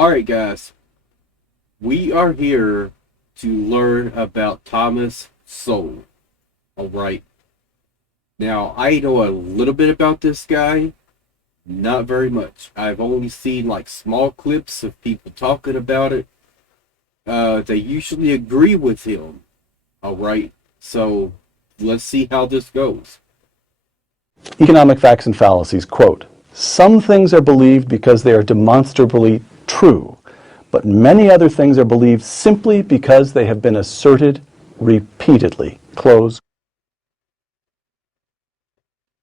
Alright, guys, we are here to learn about Thomas Sowell. Alright, now I know a little bit about this guy, not very much. I've only seen like small clips of people talking about it. They usually agree with him. Alright, so let's see how this goes. Economic facts and fallacies, quote, some things are believed because they are demonstrably true, but many other things are believed simply because they have been asserted repeatedly, close.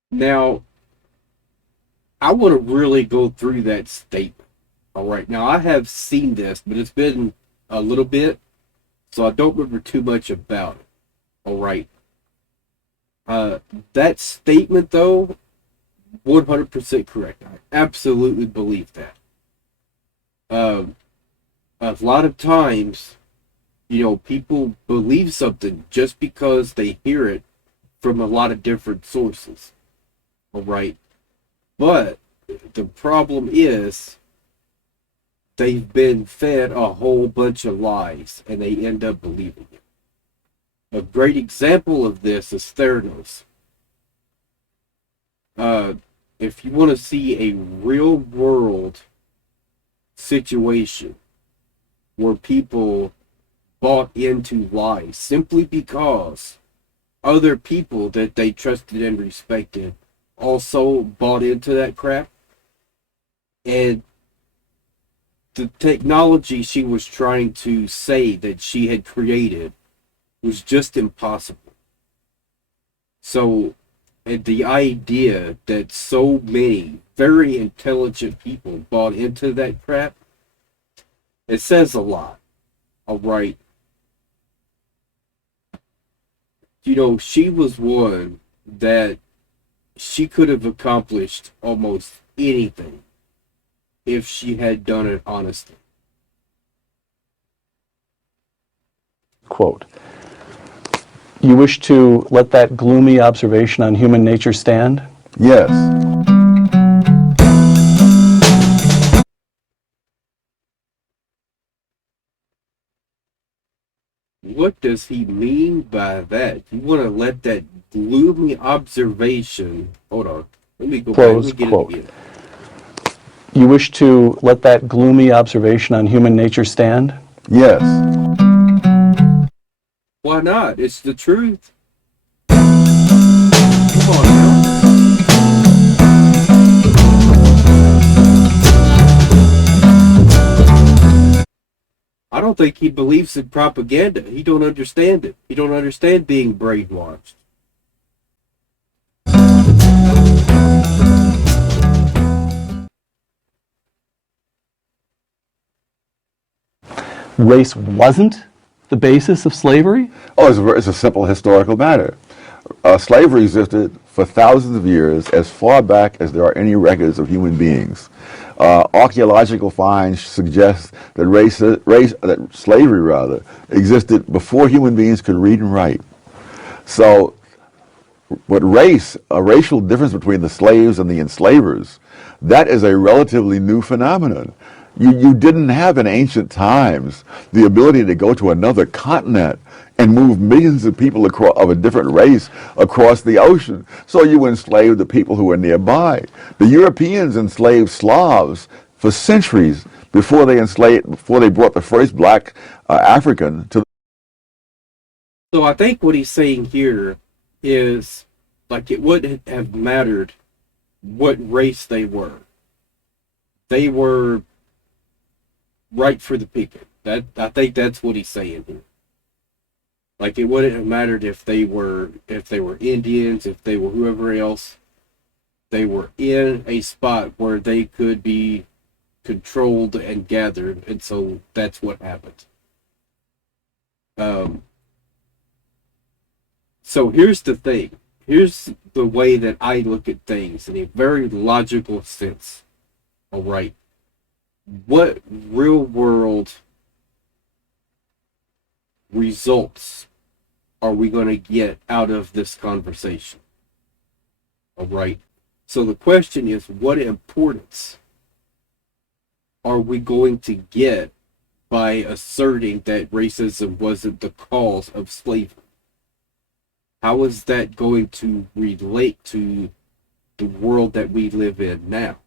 Now, I want to really go through that statement. Alright, now I have seen this, but it's been a little bit, so I don't remember too much about it. Alright. That statement, though, 100% correct. I absolutely believe that. A lot of times, people believe something just because they hear it from a lot of different sources. Alright. But the problem is they've been fed a whole bunch of lies and they end up believing it. A great example of this is Theranos. If you want to see a real world situation where people bought into lies simply because other people that they trusted and respected also bought into that crap, and the technology she was trying to say that she had created was just impossible. So, and the idea that so many very intelligent people bought into that crap, it says a lot. Alright. She was one that she could have accomplished almost anything if she had done it honestly. Quote, you wish to let that gloomy observation on human nature stand? Yes. What does he mean by that? You want to let that gloomy observation... Hold on. Let me go back. Let me get Quote. it again. You wish to let that gloomy observation on human nature stand? Yes. Why not? It's the truth. Come on now. I don't think he believes in propaganda. He don't understand it. He don't understand being brainwashed. Race wasn't the basis of slavery? Oh, it's a simple historical matter. Slavery existed for thousands of years, as far back as there are any records of human beings. Archaeological finds suggest that slavery existed before human beings could read and write. So, but a racial difference between the slaves and the enslavers, that is a relatively new phenomenon. You didn't have in ancient times the ability to go to another continent and move millions of people of a different race across the ocean. So you enslaved the people who were nearby. The Europeans enslaved Slavs for centuries before they brought the first black African to. So I think what he's saying here is, like, it wouldn't have mattered what race they were. They were right for the picking. I think that's what he's saying here. Like, it wouldn't have mattered if they were Indians, if they were whoever else. They were in a spot where they could be controlled and gathered, and so that's what happened. So here's the thing. Here's the way that I look at things in a very logical sense. Alright. What real world results are we going to get out of this conversation? Alright. So the question is, what importance are we going to get by asserting that racism wasn't the cause of slavery? How is that going to relate to the world that we live in now?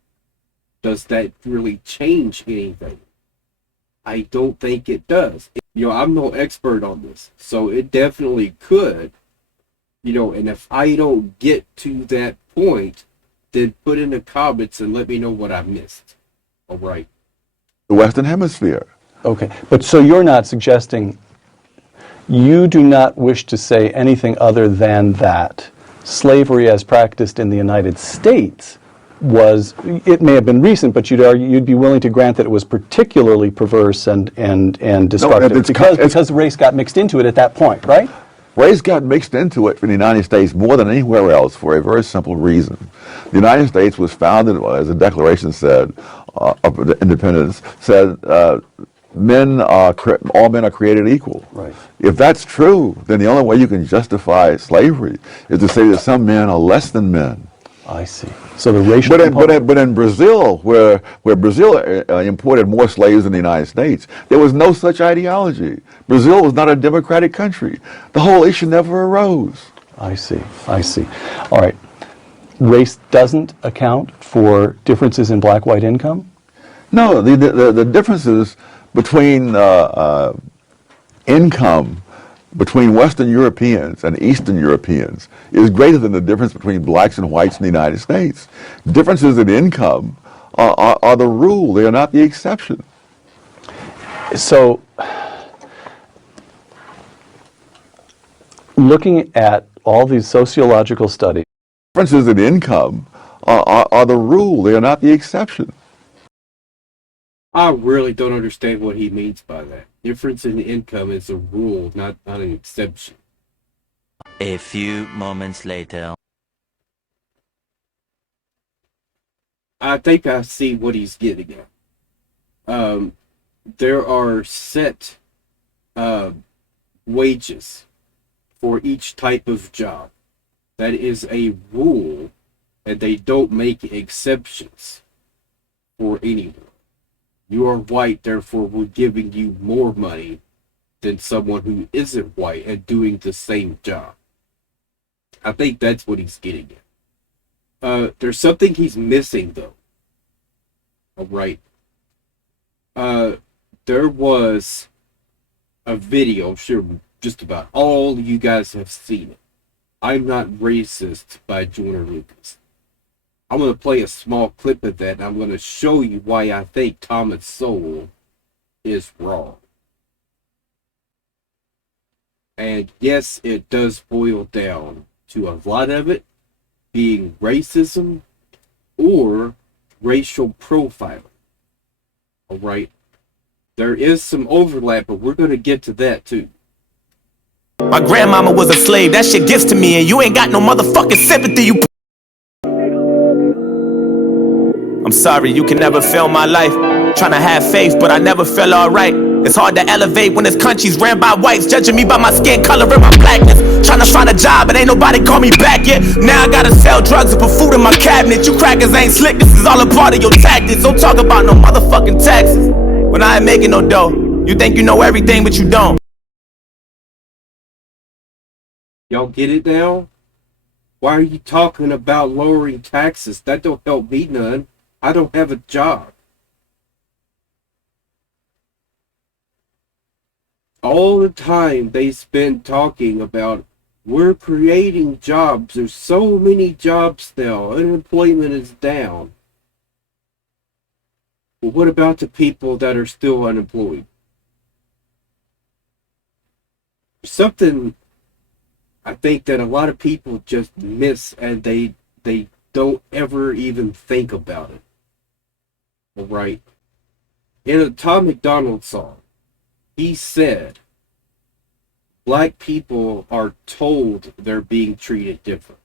Does that really change anything? I don't think it does. I'm no expert on this, so it definitely could, and if I don't get to that point, then put in the comments and let me know what I missed. All right. The Western Hemisphere. Okay, but so you're not suggesting, you do not wish to say anything other than that slavery as practiced in the United States was, it may have been recent, but you'd be willing to grant that it was particularly perverse and destructive, because race got mixed into it at that point, right? Race got mixed into it in the United States more than anywhere else for a very simple reason. The United States was founded, as the Declaration said, of independence, said all men are created equal. Right. If that's true, then the only way you can justify slavery is to say that some men are less than men. I see. So the racial but in Brazil, where Brazil imported more slaves than the United States, there was no such ideology. Brazil was not a democratic country. The whole issue never arose. I see. I see. All right. Race doesn't account for differences in black-white income? No, the differences between income between Western Europeans and Eastern Europeans is greater than the difference between blacks and whites in the United States. Differences in income are the rule, they are not the exception. So, looking at all these sociological studies, Differences in income are the rule, they are not the exception. I really don't understand what he means by that. Difference in income is a rule, not an exception. A few moments later. I think I see what he's getting at. There are set wages for each type of job. That is a rule, and they don't make exceptions for anyone. You are white, therefore we're giving you more money than someone who isn't white and doing the same job. I think that's what he's getting at. There's something he's missing, though. All right. There was a video, I'm sure just about all you guys have seen it. I'm Not Racist by Joyner Lucas. I'm going to play a small clip of that, and I'm going to show you why I think Thomas Sowell is wrong. And yes, it does boil down to a lot of it being racism or racial profiling. All right? There is some overlap, but we're going to get to that too. My grandmama was a slave, that shit gets to me, and you ain't got no motherfucking sympathy, you. I'm sorry, you can never feel my life. Tryna have faith, but I never feel alright. It's hard to elevate when this country's ran by whites, judging me by my skin color and my blackness. Tryna find a job, but ain't nobody call me back yet. Now I gotta sell drugs and put food in my cabinet. You crackers ain't slick, this is all a part of your tactics. Don't talk about no motherfucking taxes when I ain't making no dough. You think you know everything, but you don't. Y'all get it now? Why are you talking about lowering taxes? That don't help me none. I don't have a job. All the time they spend talking about we're creating jobs. There's so many jobs now. Unemployment is down. Well, what about the people that are still unemployed? Something I think that a lot of people just miss, and they don't ever even think about it. All right. In a Tom MacDonald song, he said, black people are told they're being treated different.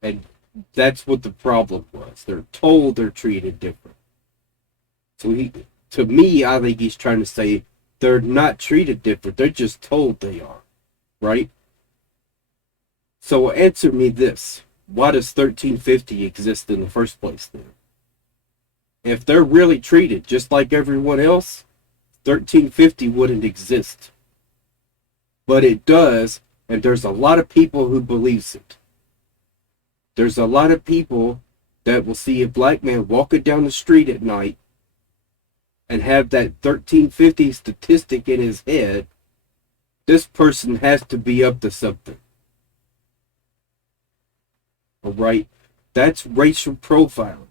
And that's what the problem was. They're told they're treated different. So to me, I think he's trying to say they're not treated different. They're just told they are. Right? So answer me this. Why does 1350 exist in the first place then? If they're really treated just like everyone else, 1350 wouldn't exist. But it does, and there's a lot of people who believes it. There's a lot of people that will see a black man walking down the street at night and have that 1350 statistic in his head. This person has to be up to something. All right? That's racial profiling.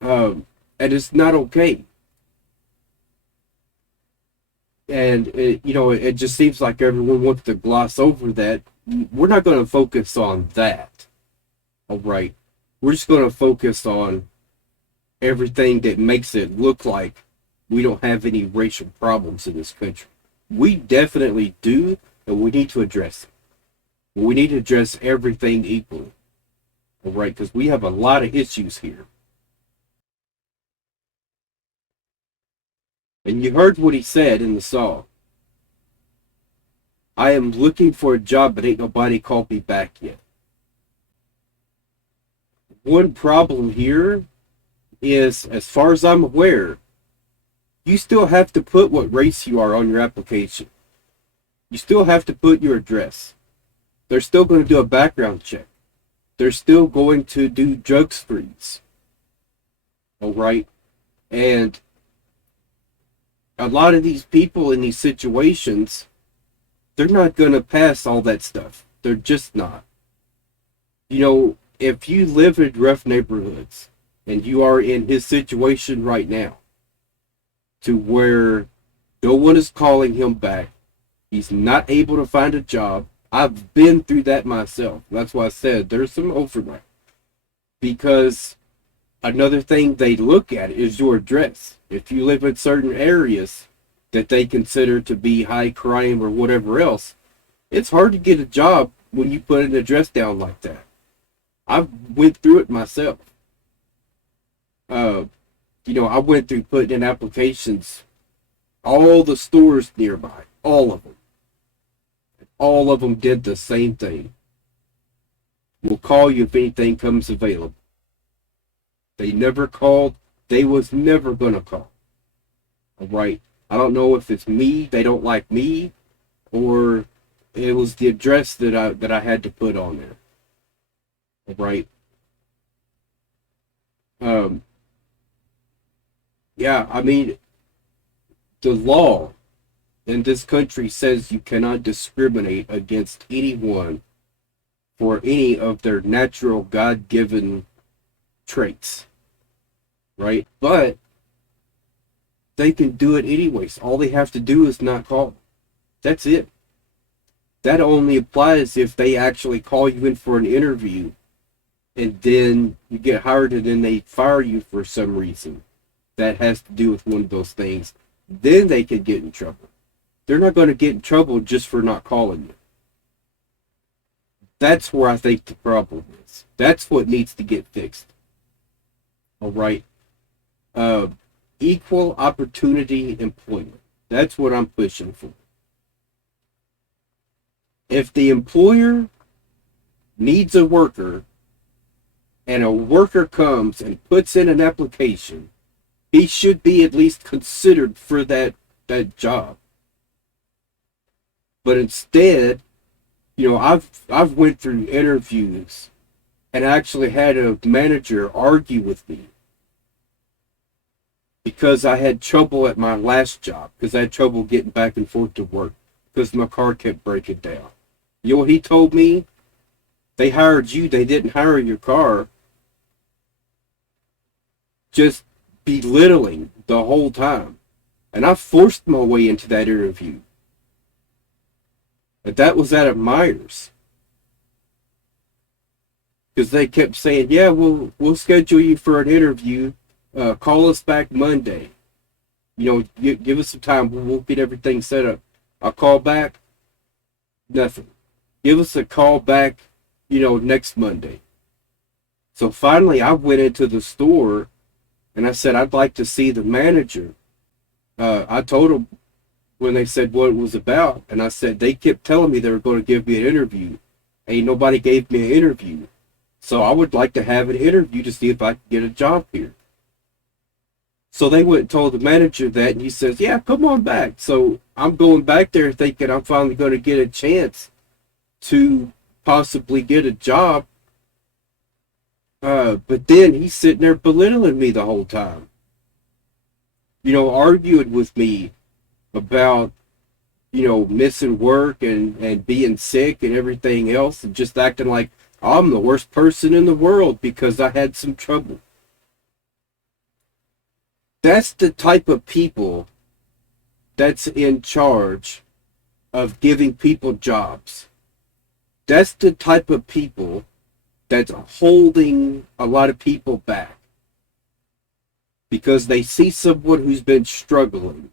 And it's not okay. And it just seems like everyone wants to gloss over that. We're not going to focus on that. All right. We're just going to focus on everything that makes it look like we don't have any racial problems in this country. We definitely do, and we need to address it. We need to address everything equally. All right, because we have a lot of issues here. And you heard what he said in the song. I am looking for a job, but ain't nobody called me back yet. One problem here is, as far as I'm aware, you still have to put what race you are on your application. You still have to put your address. They're still going to do a background check. They're still going to do drug screens. All right? And a lot of these people in these situations, they're not going to pass all that stuff. They're just not. If you live in rough neighborhoods and you are in his situation right now, to where no one is calling him back, he's not able to find a job. I've been through that myself. That's why I said there's some overlap. Because another thing they look at is your address. If you live in certain areas that they consider to be high crime or whatever else, it's hard to get a job when you put an address down like that. I've went through it myself. I went through putting in applications, all the stores nearby, all of them. All of them did the same thing. We'll call you if anything comes available. They never called. They was never going to call. All right? I don't know if it's me, they don't like me, or it was the address that I had to put on there. All right? Yeah, I mean, the law in this country says you cannot discriminate against anyone for any of their natural God-given traits, right? But they can do it anyways. All they have to do is not call. That's it. That only applies if they actually call you in for an interview and then you get hired and then they fire you for some reason that has to do with one of those things. Then they can get in trouble. They're not going to get in trouble just for not calling you. That's where I think the problem is. That's what needs to get fixed. All right. Equal opportunity employment. That's what I'm pushing for. If the employer needs a worker and a worker comes and puts in an application, he should be at least considered for that job. But instead, I've went through interviews and actually had a manager argue with me because I had trouble at my last job, because I had trouble getting back and forth to work because my car kept breaking down. You know what he told me? They hired you, they didn't hire your car. Just belittling the whole time. And I forced my way into that interview. But that was out of Myers. Because they kept saying, yeah, we'll schedule you for an interview. Call us back Monday. Give us some time. We'll get everything set up. I'll call back. Nothing. Give us a call back, next Monday. So finally, I went into the store and I said, I'd like to see the manager. I told them when they said what it was about, and I said, they kept telling me they were going to give me an interview. Ain't nobody gave me an interview. So I would like to have an interview to see if I can get a job here. So they went and told the manager that, and he says, yeah, come on back. So I'm going back there thinking I'm finally going to get a chance to possibly get a job. But then he's sitting there belittling me the whole time. You know, arguing with me about, you know, missing work and being sick and everything else, and just acting like I'm the worst person in the world because I had some trouble. That's the type of people that's in charge of giving people jobs. That's the type of people that's holding a lot of people back because they see someone who's been struggling,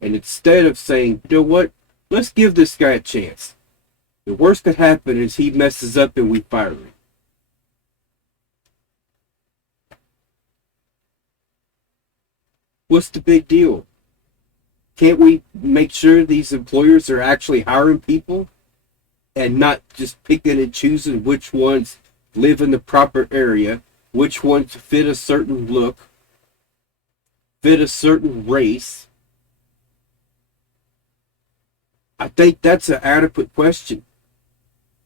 and instead of saying, you know what, let's give this guy a chance. The worst that could happen is he messes up and we fire him. What's the big deal? Can't we make sure these employers are actually hiring people and not just picking and choosing which ones live in the proper area, which ones fit a certain look, fit a certain race? I think that's an adequate question.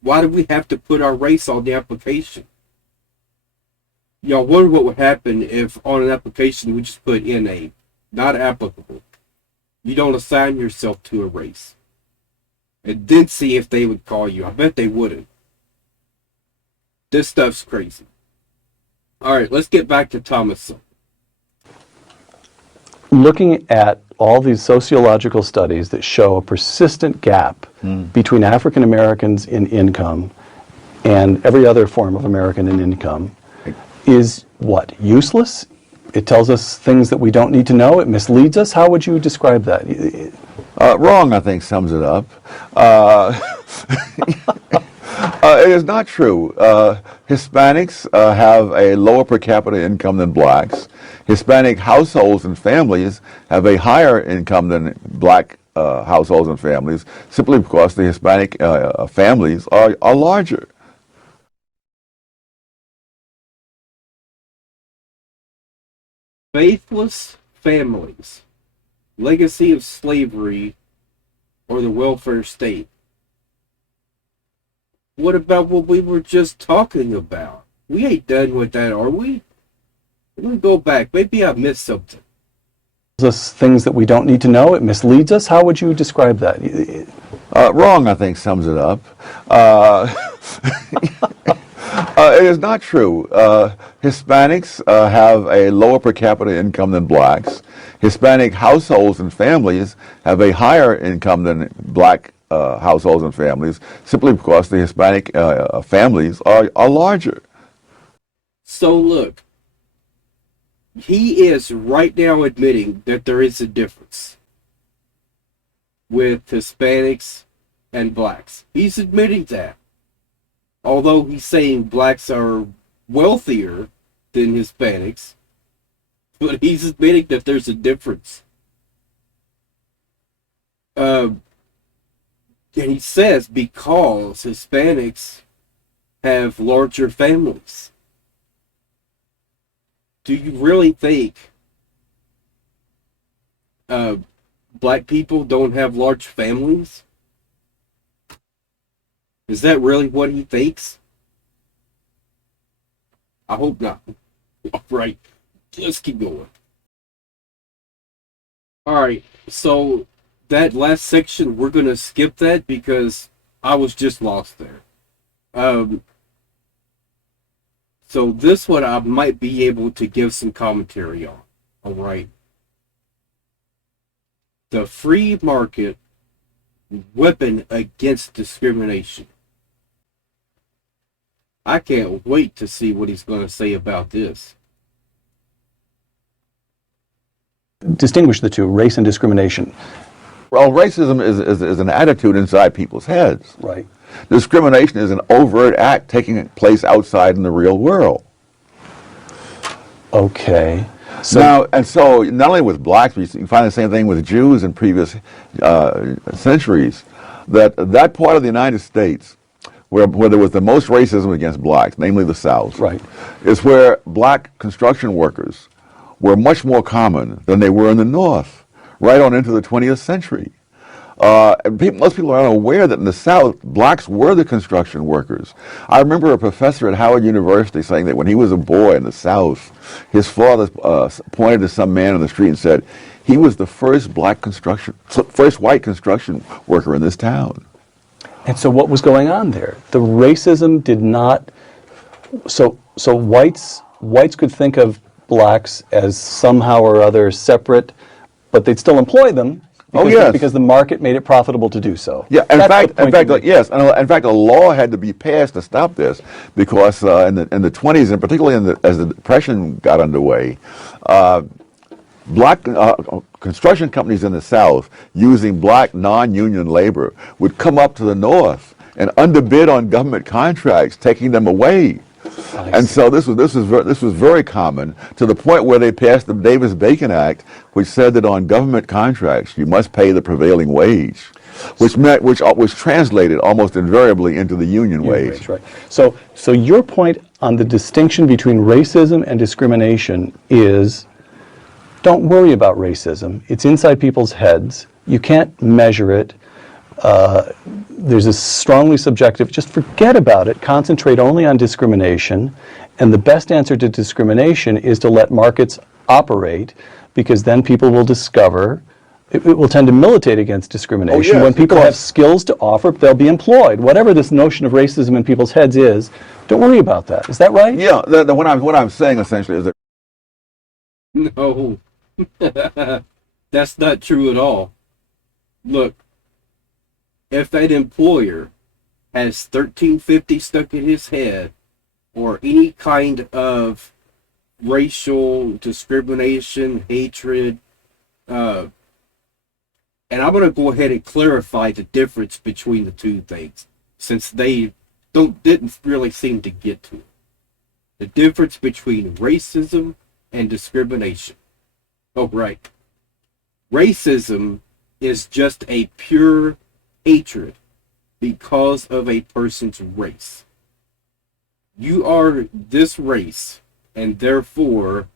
Why do we have to put our race on the application? Y'all wonder what would happen if on an application we just put NA, not applicable. You don't assign yourself to a race. And then see if they would call you. I bet they wouldn't. This stuff's crazy. Alright, let's get back to Thomas Sowell. Looking at all these sociological studies that show a persistent gap between African Americans in income and every other form of American in income is what? Useless? It tells us things that we don't need to know? It misleads us? How would you describe that? Wrong, I think, sums it up. It is not true. Hispanics have a lower per capita income than blacks. Hispanic households and families have a higher income than black households and families, simply because the Hispanic families are larger. Faithless families, legacy of slavery, or the welfare state. What about what we were just talking about? We ain't done with that, are we? Let me go back. Maybe I missed something. Us things that we don't need to know? It misleads us? How would you describe that? Wrong, I think, sums it up. It is not true. Hispanics have a lower per capita income than blacks. Hispanic households and families have a higher income than black households and families, simply because the Hispanic families are larger. So look, he is right now admitting that there is a difference with Hispanics and blacks. He's admitting that. Although he's saying blacks are wealthier than Hispanics, but he's admitting that there's a difference. And he says because Hispanics have larger families. Do you really think black people don't have large families? Is that really what he thinks? I hope not. All right, let's keep going. All right, so that last section, we're going to skip that because I was just lost there. So this one I might be able to give some commentary on. All right. The free market weapon against discrimination. I can't wait to see what he's going to say about this. Distinguish the two, race and discrimination. Well, racism is an attitude inside people's heads. Right. Discrimination is an overt act taking place outside in the real world. Okay. So not only with blacks, but you can find the same thing with Jews in previous centuries, that part of the United States where there was the most racism against blacks, namely the South, Right. is where black construction workers were much more common than they were in the North, right on into the 20th century. And most people are unaware that in the South, blacks were the construction workers. I remember a professor at Howard University saying that when he was a boy in the South, his father pointed to some man on the street and said, he was the first first white construction worker in this town. And so what was going on there? The racism did not, so whites could think of blacks as somehow or other separate, but they'd still employ them because, because the market made it profitable to do so. Yeah, in fact, yes. In fact, a law had to be passed to stop this because in the 20s, and particularly as the Depression got underway, black construction companies in the South using black non-union labor would come up to the North and underbid on government contracts, taking them away. And so this was very common, to the point where they passed the Davis-Bacon Act, which said that on government contracts you must pay the prevailing wage, which translated almost invariably into the union wage. Right. So your point on the distinction between racism and discrimination is, don't worry about racism. It's inside people's heads. You can't measure it. There's a strongly subjective, just forget about it, concentrate only on discrimination, and the best answer to discrimination is to let markets operate, because then people will discover, it will tend to militate against discrimination. When people have skills to offer, they'll be employed. Whatever this notion of racism in people's heads is, don't worry about that. Is that right? Yeah, what I'm saying essentially is that... No, that's not true at all. Look, if an employer has 1350 stuck in his head, or any kind of racial discrimination, hatred, and I'm going to go ahead and clarify the difference between the two things, since they didn't really seem to get to it. The difference between racism and discrimination. Oh, right. Racism is just a pure hatred because of a person's race. You are this race, and therefore,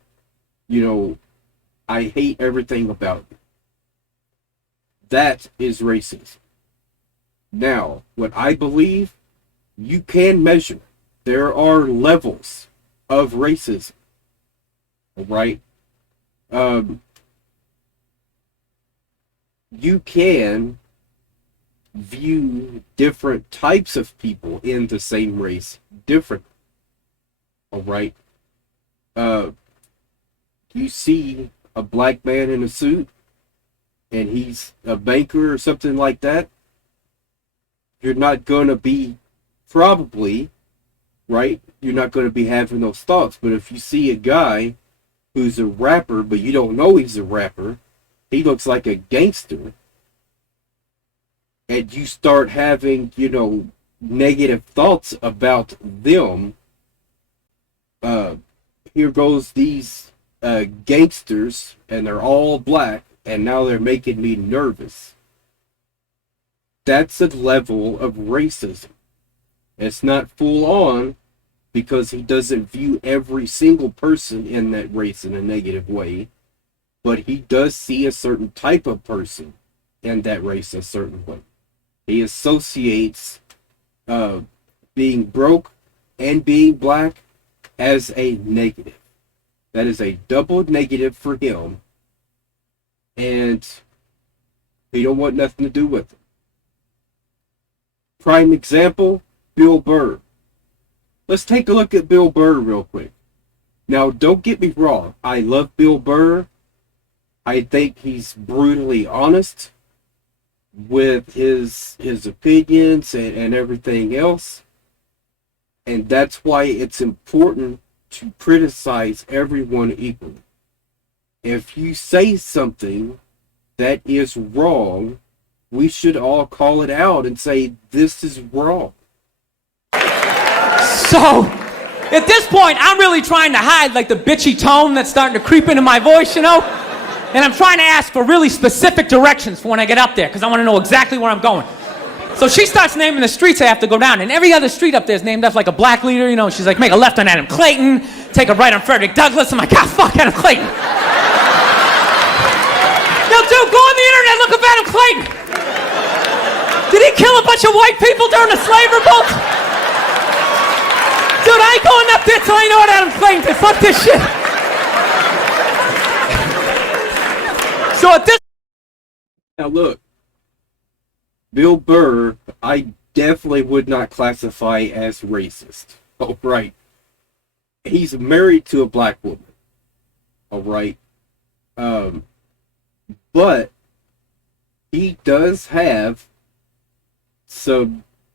I hate everything about you. That is racism. Now, what I believe, you can measure. There are levels of racism. Right? You can view different types of people in the same race differently. Alright? You see a black man in a suit, and he's a banker or something like that, you're not going to be, probably, right? You're not going to be having those thoughts. But if you see a guy who's a rapper, but you don't know he's a rapper, he looks like a gangster, and you start having, negative thoughts about them, here goes these gangsters, and they're all black, and now they're making me nervous. That's a level of racism. It's not full on, because he doesn't view every single person in that race in a negative way, but he does see a certain type of person in that race a certain way. He associates being broke and being black as a negative. That is a double negative for him, and he don't want nothing to do with it. Prime example, Bill Burr. Let's take a look at Bill Burr real quick. Now, don't get me wrong. I love Bill Burr. I think he's brutally honest with his opinions and everything else. And that's why it's important to criticize everyone equally. If you say something that is wrong, we should all call it out and say, this is wrong. So, at this point, I'm really trying to hide like the bitchy tone that's starting to creep into my voice, And I'm trying to ask for really specific directions for when I get up there, because I want to know exactly where I'm going. So she starts naming the streets I have to go down, and every other street up there is named after like a black leader, you know. She's like, make a left on Adam Clayton, take a right on Frederick Douglass. I'm like, ah, fuck Adam Clayton. Yo, dude, go on the internet, look up Adam Clayton. Did he kill a bunch of white people during the slave revolt? Dude, I ain't going up there till I know what Adam Clayton did. Fuck this shit. So at this... Now look, Bill Burr, I definitely would not classify as racist. All right. He's married to a black woman. All right. But he does have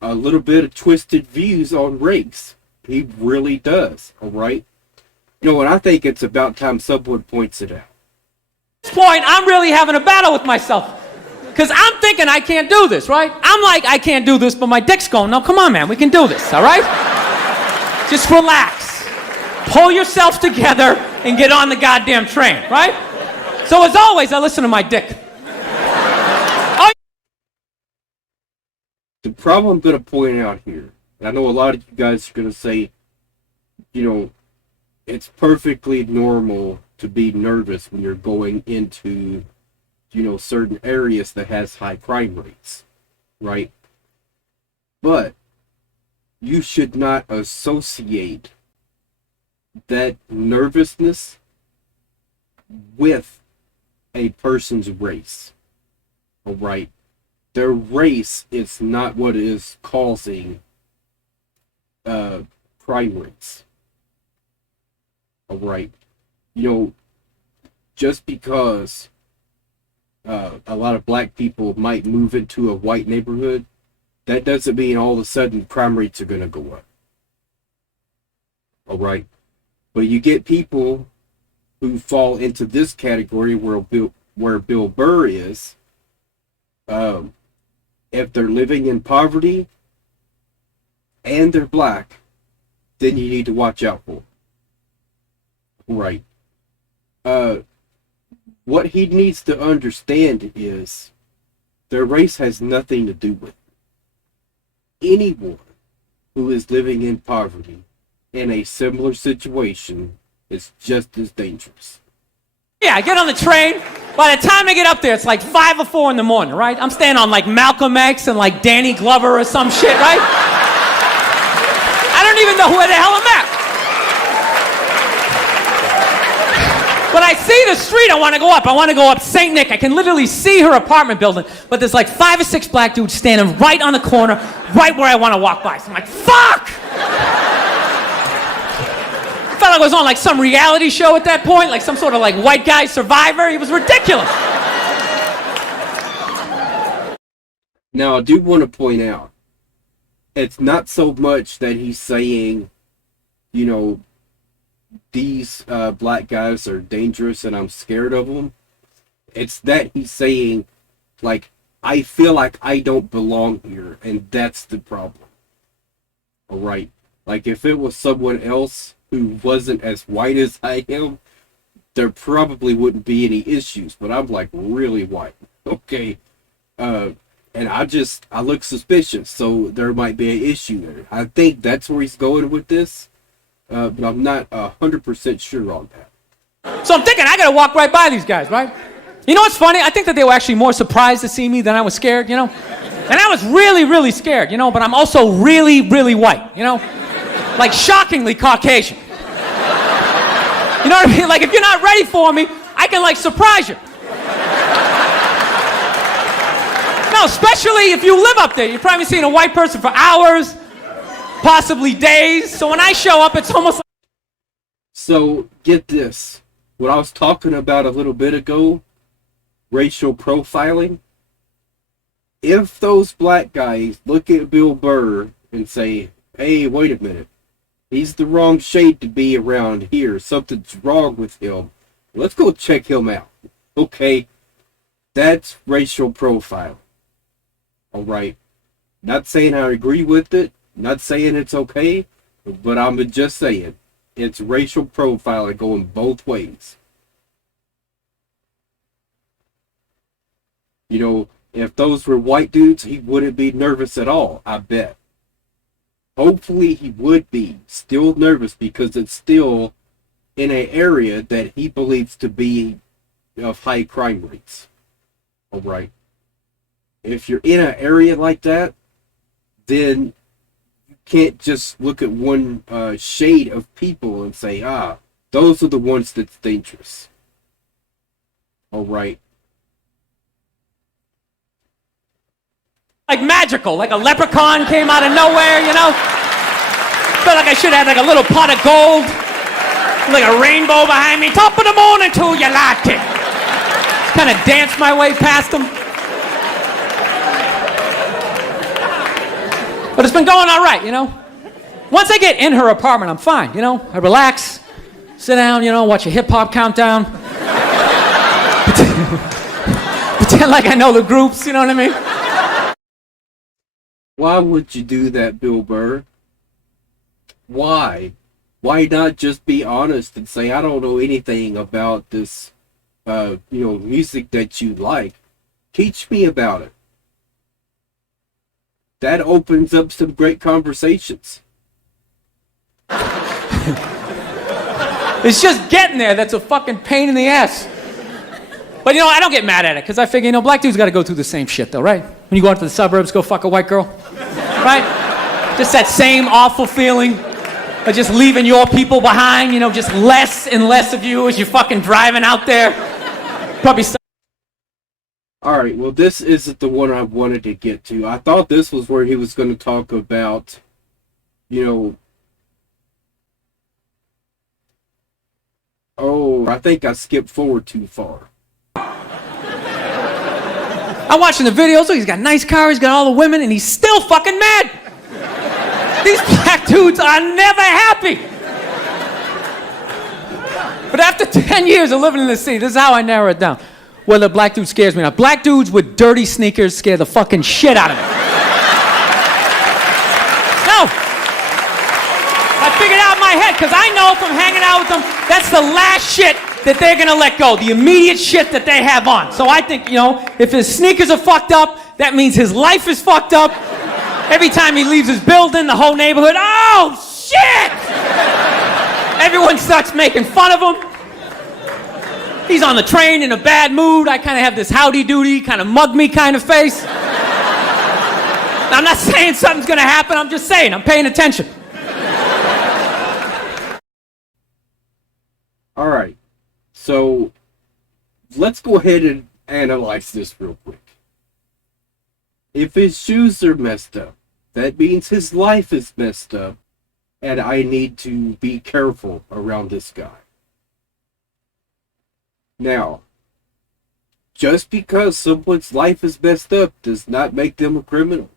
a little bit of twisted views on race. He really does. All right. You know, and I think it's about time someone points it out. At this point, I'm really having a battle with myself. Because I'm thinking I can't do this, right? I'm like, I can't do this, but my dick's going, no, come on, man, we can do this, all right? Just relax. Pull yourself together and get on the goddamn train, right? So as always, I listen to my dick. The problem I'm going to point out here, and I know a lot of you guys are going to say, you know, it's perfectly normal to be nervous when you're going into, you know, certain areas that has high crime rates, right? But you should not associate that nervousness with a person's race, all right? Their race is not what is causing crime rates, all right? You know, just because a lot of black people might move into a white neighborhood, that doesn't mean all of a sudden crime rates are going to go up. All right. But you get people who fall into this category where Bill Burr is, if they're living in poverty and they're black, then you need to watch out for them. Right. What he needs to understand is their race has nothing to do with it. Anyone who is living in poverty in a similar situation is just as dangerous. Yeah, I get on the train. By the time I get up there, it's like 5 or 4 in the morning, right? I'm staying on like Malcolm X and like Danny Glover or some shit, right? I don't even know where the hell I'm at. But I see the street I want to go up. I want to go up St. Nick. I can literally see her apartment building. But there's like 5 or 6 black dudes standing right on the corner, right where I want to walk by. So I'm like, fuck! I felt like I was on like some reality show at that point, like some sort of like white guy survivor. It was ridiculous. Now, I do want to point out, it's not so much that he's saying, you know, these black guys are dangerous and I'm scared of them. It's that he's saying, like, I feel like I don't belong here, and that's the problem. All right? Like, if it was someone else who wasn't as white as I am, there probably wouldn't be any issues, but I'm, like, really white. Okay? And I look suspicious, so there might be an issue there. I think that's where he's going with this. But I'm not 100% sure on that. So I'm thinking, I gotta walk right by these guys, right? You know what's funny? I think that they were actually more surprised to see me than I was scared, you know? And I was really, really scared, you know? But I'm also really, really white, you know? Like shockingly Caucasian. You know what I mean? Like if you're not ready for me, I can like surprise you. No, especially if you live up there. You've probably seen a white person for hours, possibly days. So when I show up, it's almost like... So, get this. What I was talking about a little bit ago, racial profiling. If those black guys look at Bill Burr and say, hey, wait a minute, he's the wrong shade to be around here, something's wrong with him, let's go check him out. Okay, that's racial profiling. Alright, not saying I agree with it, not saying it's okay, but I'm just saying it's racial profiling going both ways. You know, If those were white dudes, he wouldn't be nervous at all, I bet. Hopefully he would be still nervous because it's still in an area that he believes to be of high crime rates. All right. If you're in an area like that, then you can't just look at one shade of people and say, those are the ones that's dangerous. All right. Like magical, like a leprechaun came out of nowhere, you know? Felt like I should have like a little pot of gold, like a rainbow behind me. Top of the morning to you like it. Kind of danced my way past them. But it's been going all right, you know? Once I get in her apartment, I'm fine, you know? I relax, sit down, you know, watch a hip-hop countdown. Pretend like I know the groups, you know what I mean? Why would you do that, Bill Burr? Why? Why not just be honest and say, I don't know anything about this, music that you like. Teach me about it. That opens up some great conversations. It's just getting there that's a fucking pain in the ass. But, you know, I don't get mad at it, because I figure, you know, black dudes got to go through the same shit, though, right? When you go out to the suburbs, go fuck a white girl, right? Just that same awful feeling of just leaving your people behind, you know, just less and less of you as you're fucking driving out there. Probably. Alright, well, this isn't the one I wanted to get to. I thought this was where he was going to talk about, you know, I think I skipped forward too far. I'm watching the videos, so he's got a nice car, he's got all the women, and he's still fucking mad. These black dudes are never happy. But after 10 years of living in the city, this is how I narrow it down. Whether a black dude scares me or not. Black dudes with dirty sneakers scare the fucking shit out of me. No. I figured out in my head, because I know from hanging out with them, that's the last shit that they're gonna let go, the immediate shit that they have on. So I think, you know, if his sneakers are fucked up, that means his life is fucked up. Every time he leaves his building, the whole neighborhood, oh shit! Everyone starts making fun of him. He's on the train in a bad mood. I kind of have this howdy-doody, kind of mug me kind of face. I'm not saying something's gonna happen, I'm just saying, I'm paying attention. Alright. So, let's go ahead and analyze this real quick. If his shoes are messed up, that means his life is messed up, and I need to be careful around this guy. Now, just because someone's life is messed up does not make them a criminal.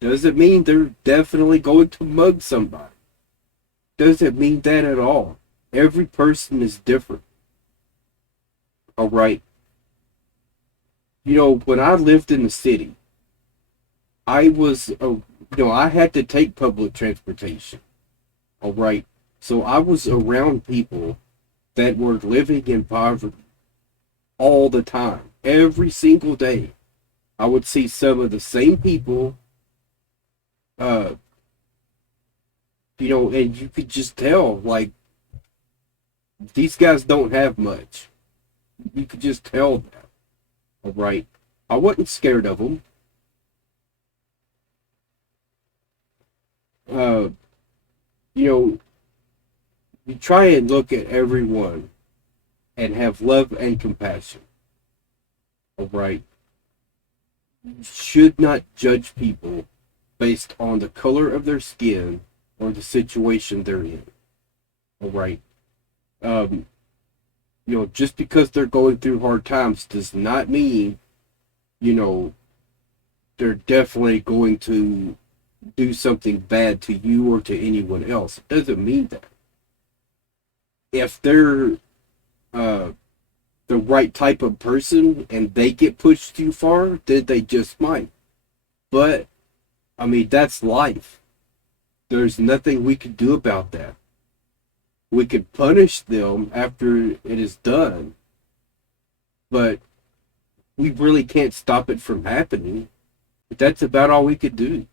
Doesn't mean they're definitely going to mug somebody. Doesn't mean that at all. Every person is different. Alright. You know, when I lived in the city, I had to take public transportation. Alright. So I was around people that were living in poverty all the time. Every single day. I would see some of the same people, and you could just tell, like, these guys don't have much. You could just tell that. Alright? I wasn't scared of them. You try and look at everyone and have love and compassion. Alright? You should not judge people based on the color of their skin or the situation they're in. Alright? Just because they're going through hard times does not mean, they're definitely going to do something bad to you or to anyone else. It doesn't mean that. If they're the right type of person and they get pushed too far, then they just might. But, that's life. There's nothing we can do about that. We could punish them after it is done, but we really can't stop it from happening. But that's about all we could do.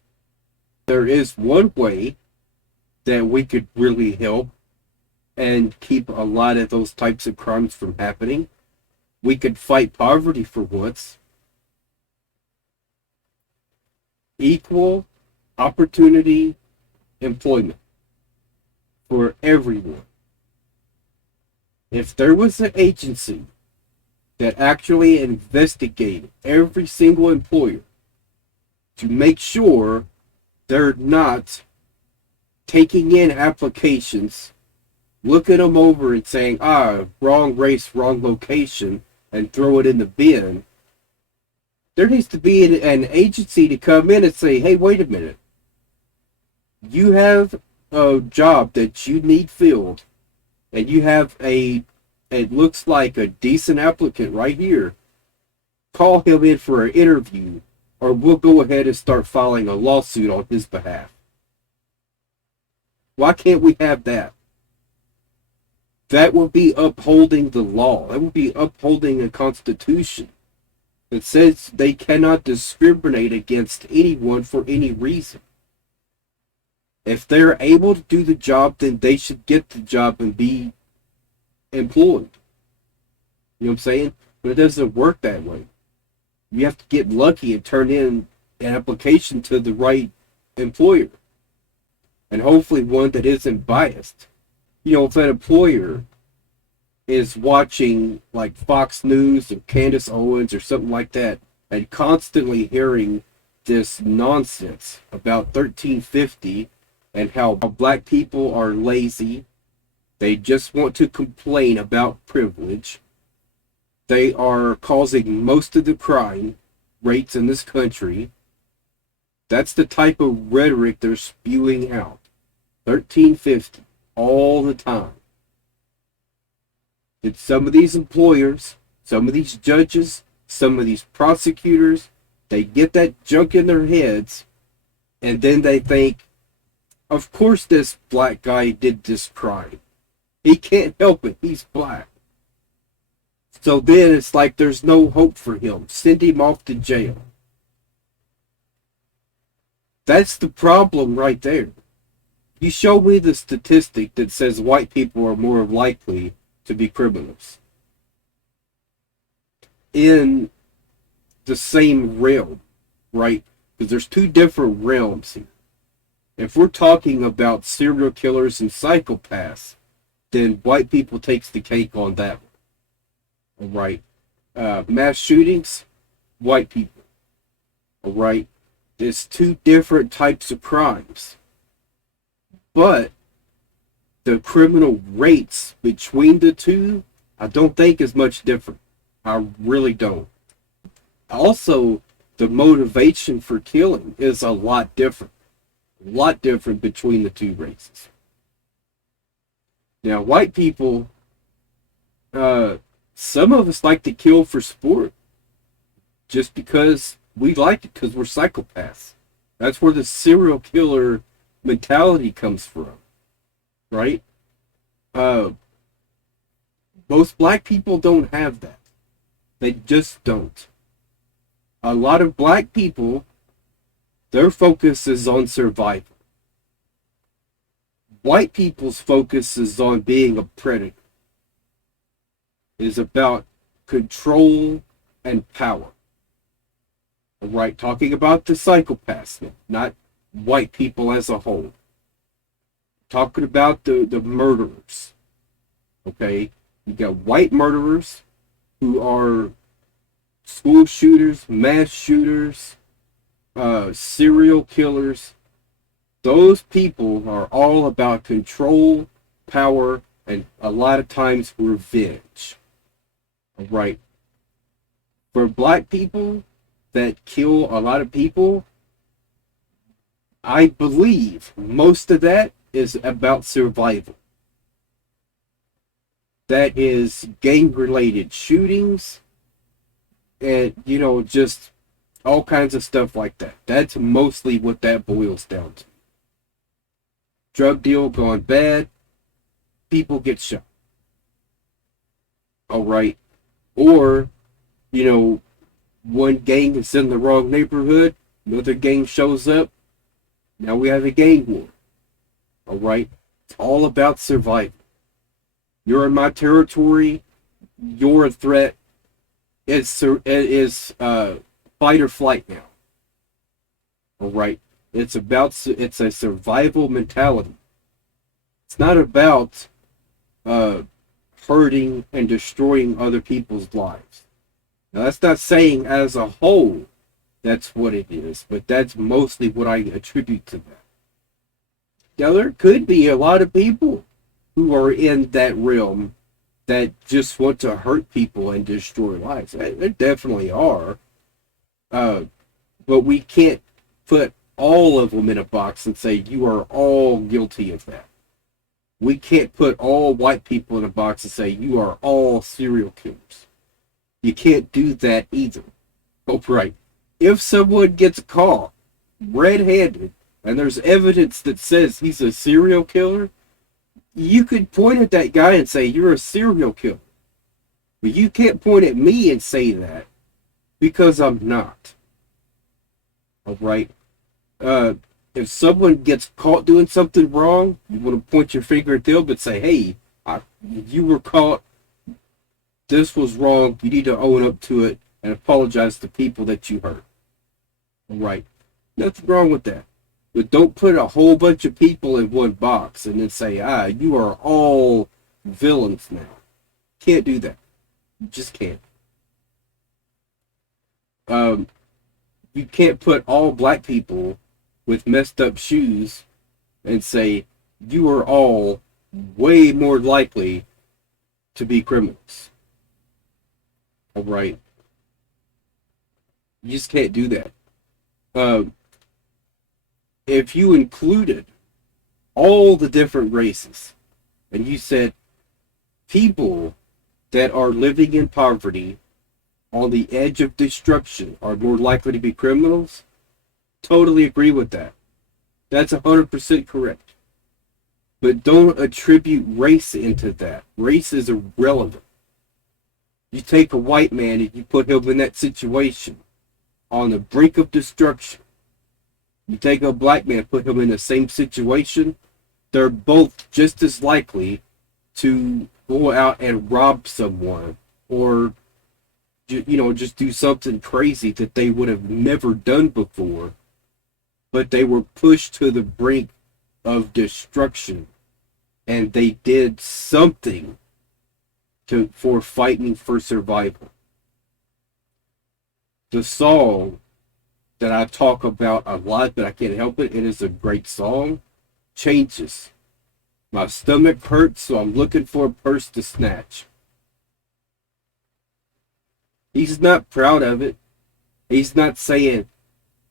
There is one way that we could really help and keep a lot of those types of crimes from happening. We could fight poverty for once. Equal opportunity employment for everyone. If there was an agency that actually investigated every single employer to make sure they're not taking in applications, looking them over and saying, wrong race, wrong location, and throw it in the bin, there needs to be an agency to come in and say, hey, wait a minute. You have a job that you need filled, and you have it looks like a decent applicant right here. Call him in for an interview, or we'll go ahead and start filing a lawsuit on his behalf. Why can't we have that? That would be upholding the law. That would be upholding a constitution that says they cannot discriminate against anyone for any reason. If they're able to do the job, then they should get the job and be employed. You know what I'm saying? But it doesn't work that way. You have to get lucky and turn in an application to the right employer. And hopefully one that isn't biased. You know, if an employer is watching like Fox News or Candace Owens or something like that, and constantly hearing this nonsense about 1350 and how black people are lazy, they just want to complain about privilege, they are causing most of the crime rates in this country, that's the type of rhetoric they're spewing out. 1350 all the time. That some of these employers, some of these judges, some of these prosecutors, they get that junk in their heads, and then they think, of course this black guy did this crime. He can't help it, he's black. So then it's like there's no hope for him. Send him off to jail. That's the problem right there. You show me the statistic that says white people are more likely to be criminals in the same realm, right? Because there's two different realms here. If we're talking about serial killers and psychopaths, then white people takes the cake on that one. All right. Mass shootings, white people. All right. There's two different types of crimes. But the criminal rates between the two, I don't think is much different. I really don't. Also, the motivation for killing is a lot different. A lot different between the two races. Now, white people, some of us like to kill for sport. Just because we like it, because we're psychopaths. That's where the serial killer mentality comes from, right? Most black people don't have that. They just don't. A lot of black people, their focus is on survival. White people's focus is on being a predator. It is about control and power. All right, talking about the psychopaths now, not white people as a whole. Talking about the murderers. Okay? You got white murderers who are school shooters, mass shooters, serial killers. Those people are all about control, power, and a lot of times revenge. All right? For black people that kill a lot of people, I believe most of that is about survival. That is gang-related shootings and, you know, just all kinds of stuff like that. That's mostly what that boils down to. Drug deal gone bad, people get shot. All right. Or, you know, one gang is in the wrong neighborhood, another gang shows up, now we have a gang war. Alright? It's all about survival. You're in my territory, you're a threat. It is fight or flight now. Alright? It's a survival mentality. It's not about hurting and destroying other people's lives. Now, that's not saying as a whole that's what it is, but that's mostly what I attribute to that. Now, there could be a lot of people who are in that realm that just want to hurt people and destroy lives. There definitely are. But we can't put all of them in a box and say you are all guilty of that. We can't put all white people in a box and say you are all serial killers. You can't do that either. Oh, right. If someone gets caught red-handed and there's evidence that says he's a serial killer, you could point at that guy and say you're a serial killer. But you can't point at me and say that because I'm not. All right. If someone gets caught doing something wrong, you want to point your finger at them and say, hey, you were caught. This was wrong. You need to own up to it and apologize to people that you hurt. All right. Nothing wrong with that. But don't put a whole bunch of people in one box and then say, you are all villains now. Can't do that. You just can't. You can't put all black people with messed up shoes and say, you are all way more likely to be criminals. All right. You just can't do that. If you included all the different races and you said people that are living in poverty on the edge of destruction are more likely to be criminals, totally agree with that. That's 100% correct. But don't attribute race into that. Race is irrelevant. You take a white man and you put him in that situation on the brink of destruction. You take a black man, put him in the same situation, they're both just as likely to go out and rob someone or, just do something crazy that they would have never done before, but they were pushed to the brink of destruction and they did something for fighting for survival. The song that I talk about a lot, but I can't help it, it is a great song, Changes. My stomach hurts, so I'm looking for a purse to snatch. He's not proud of it. He's not saying,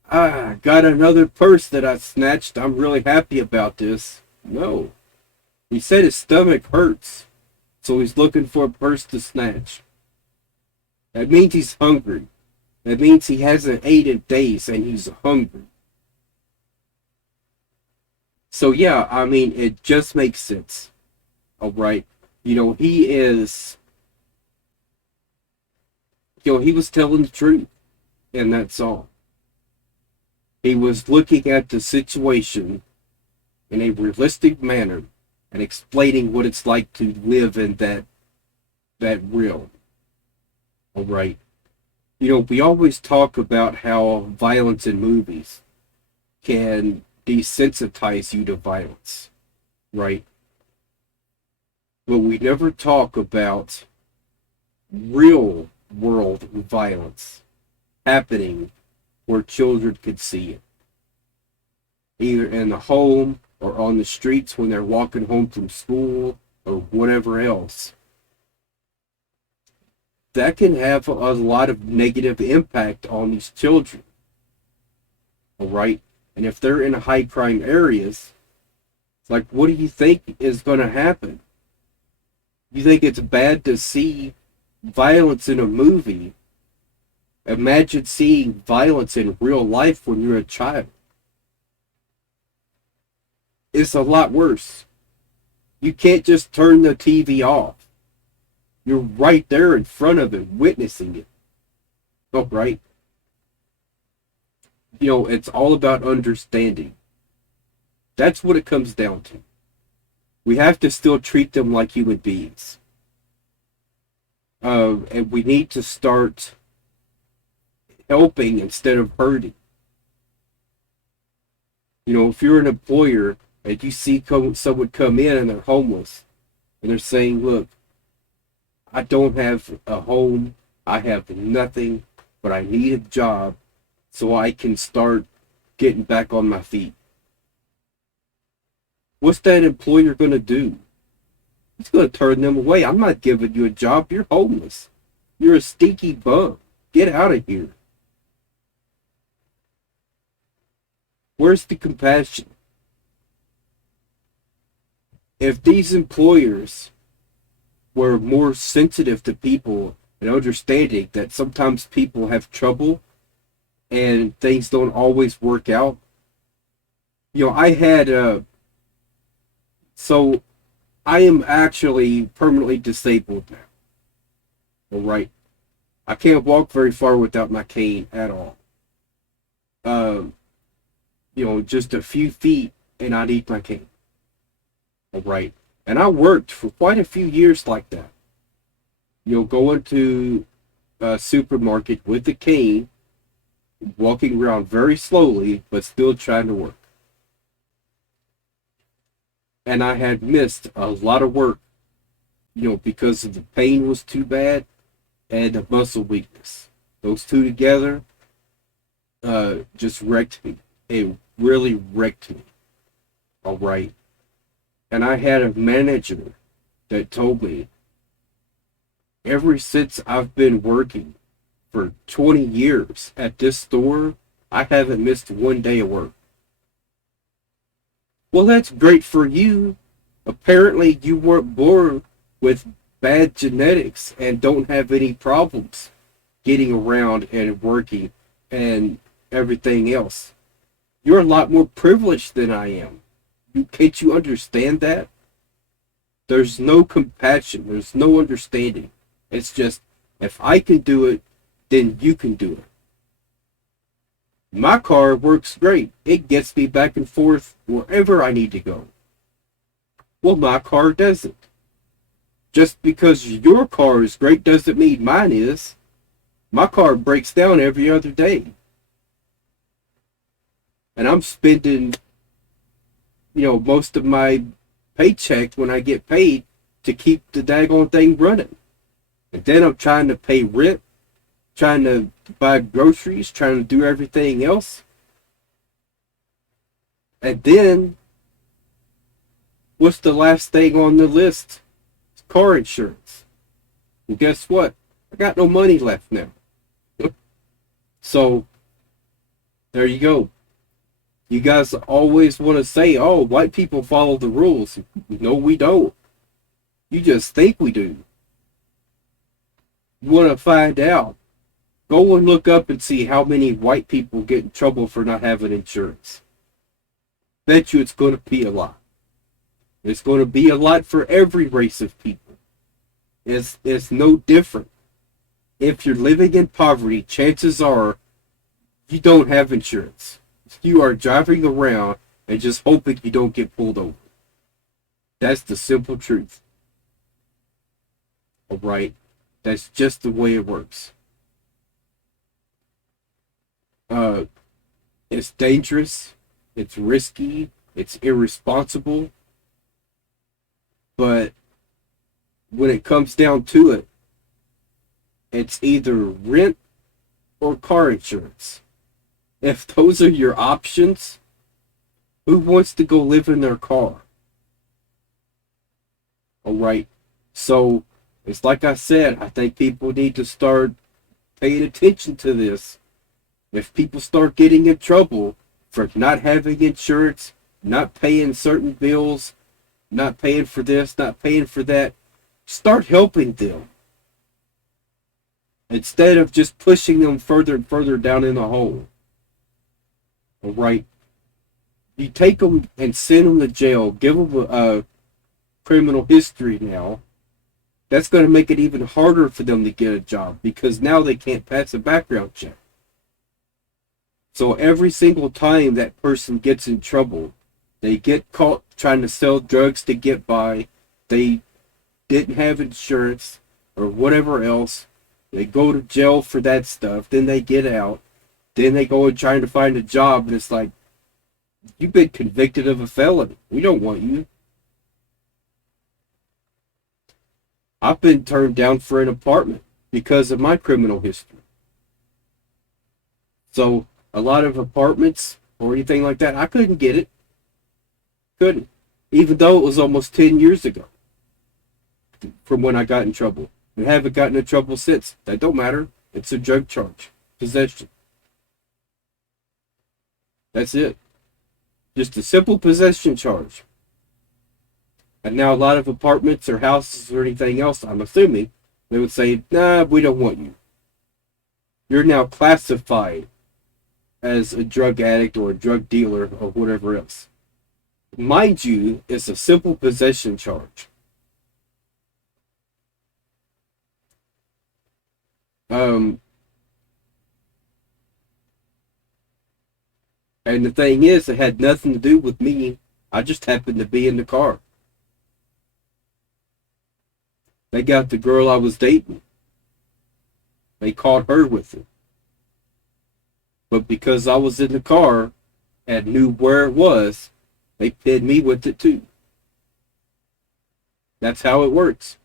I got another purse that I snatched, I'm really happy about this. No. He said his stomach hurts, so he's looking for a purse to snatch. That means he's hungry. That means he hasn't ate in days and he's hungry. So yeah, it just makes sense. All right. He was telling the truth in that song. He was looking at the situation in a realistic manner and explaining what it's like to live in that realm. All right. We always talk about how violence in movies can desensitize you to violence, right? But we never talk about real world violence happening where children could see it. Either in the home or on the streets when they're walking home from school or whatever else. That can have a lot of negative impact on these children. All right? And if they're in high crime areas, it's like, what do you think is going to happen? You think it's bad to see violence in a movie? Imagine seeing violence in real life when you're a child. It's a lot worse. You can't just turn the TV off. You're right there in front of it, witnessing it. All right. It's all about understanding. That's what it comes down to. We have to still treat them like human beings. And we need to start helping instead of hurting. If you're an employer and you see someone come in and they're homeless, and they're saying, look, I don't have a home, I have nothing, but I need a job so I can start getting back on my feet. What's that employer going to do? He's going to turn them away. I'm not giving you a job. You're homeless. You're a stinky bum. Get out of here. Where's the compassion? If these employers were more sensitive to people and understanding that sometimes people have trouble and things don't always work out. I had so I am actually permanently disabled now. All right. I can't walk very far without my cane at all. Just a few feet and I need my cane. All right. And I worked for quite a few years like that. Going to a supermarket with the cane, walking around very slowly, but still trying to work. And I had missed a lot of work, because of the pain was too bad and the muscle weakness. Those two together just wrecked me. It really wrecked me. All right. And I had a manager that told me, ever since I've been working for 20 years at this store, I haven't missed one day of work. Well, that's great for you. Apparently, you weren't born with bad genetics and don't have any problems getting around and working and everything else. You're a lot more privileged than I am. Can't you understand that? There's no compassion. There's no understanding. It's just, if I can do it, then you can do it. My car works great. It gets me back and forth wherever I need to go. Well, my car doesn't. Just because your car is great doesn't mean mine is. My car breaks down every other day. And I'm spending, most of my paycheck when I get paid to keep the daggone thing running. And then I'm trying to pay rent, trying to buy groceries, trying to do everything else. And then, what's the last thing on the list? It's car insurance. And guess what? I got no money left now. So, there you go. You guys always want to say, oh, white people follow the rules. No, we don't. You just think we do. You want to find out? Go and look up and see how many white people get in trouble for not having insurance. Bet you it's going to be a lot. It's going to be a lot for every race of people. It's no different. If you're living in poverty, chances are you don't have insurance. You are driving around and just hoping you don't get pulled over. That's the simple truth. All right? That's just the way it works. It's dangerous. It's risky. It's irresponsible. But when it comes down to it, it's either rent or car insurance. If those are your options, who wants to go live in their car? All right. So, it's like I said, I think people need to start paying attention to this. If people start getting in trouble for not having insurance, not paying certain bills, not paying for this, not paying for that, start helping them. Instead of just pushing them further and further down in the hole. All right. You take them and send them to jail, give them a criminal history now, that's going to make it even harder for them to get a job because now they can't pass a background check. So every single time that person gets in trouble, they get caught trying to sell drugs to get by, they didn't have insurance or whatever else, they go to jail for that stuff, then they get out, then they go and trying to find a job, and it's like, you've been convicted of a felony. We don't want you. I've been turned down for an apartment because of my criminal history. So a lot of apartments or anything like that, I couldn't get it. Couldn't. Even though it was almost 10 years ago from when I got in trouble. And haven't gotten in trouble since. That don't matter. It's a drug charge. Possession. That's it. Just a simple possession charge. And now a lot of apartments or houses or anything else, I'm assuming, they would say, nah, we don't want you. You're now classified as a drug addict or a drug dealer or whatever else. Mind you, it's a simple possession charge. And the thing is, it had nothing to do with me. I just happened to be in the car. They got the girl I was dating. They caught her with it. But because I was in the car and knew where it was, they pinned me with it too. That's how it works.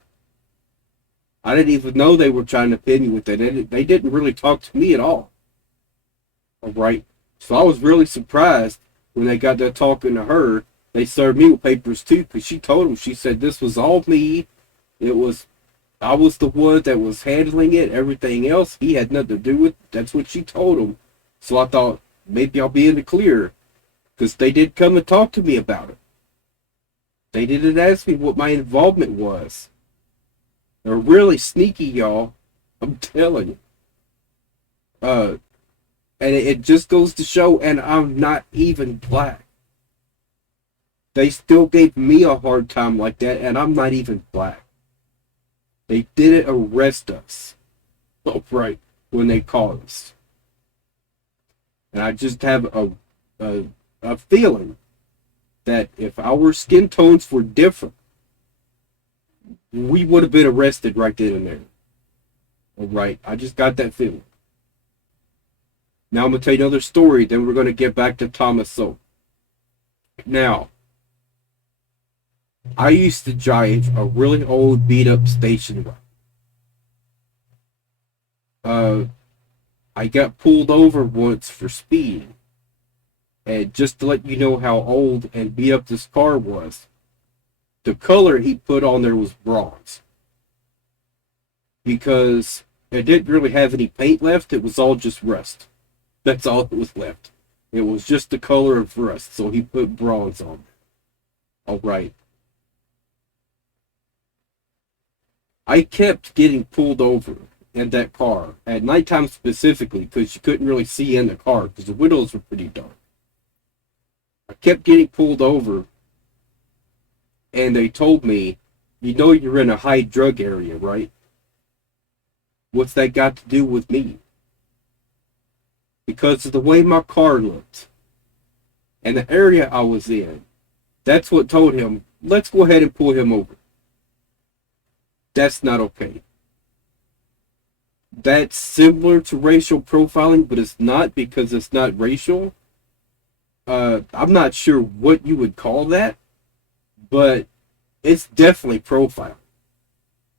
I didn't even know they were trying to pin me with it. They didn't really talk to me at all. All right. So I was really surprised when they got there talking to her. They served me with papers too, because she told them, she said, this was all me. I was the one that was handling it. Everything else, he had nothing to do with. That's what she told him. So I thought, maybe I'll be in the clear. Because they did come and talk to me about it. They didn't ask me what my involvement was. They're really sneaky, y'all. I'm telling you. And it just goes to show, and I'm not even black. They still gave me a hard time like that, and I'm not even black. They didn't arrest us. Oh, right, when they caught us. And I just have a feeling that if our skin tones were different, we would have been arrested right then and there. All right, I just got that feeling. Now I'm going to tell you another story, then we're going to get back to Thomas Sowell. Now, I used to drive a really old beat-up station wagon. I got pulled over once for speeding. And just to let you know how old and beat up this car was, the color he put on there was bronze. Because it didn't really have any paint left, it was all just rust. That's all that was left. It was just the color of rust, so he put bronze on it. Alright. I kept getting pulled over in that car, at nighttime specifically, because you couldn't really see in the car, because the windows were pretty dark. I kept getting pulled over, and they told me, you know you're in a high drug area, right? What's that got to do with me? Because of the way my car looked, and the area I was in, that's what told him, let's go ahead and pull him over. That's not okay. That's similar to racial profiling, but it's not, because it's not racial. I'm not sure what you would call that, but it's definitely profiling.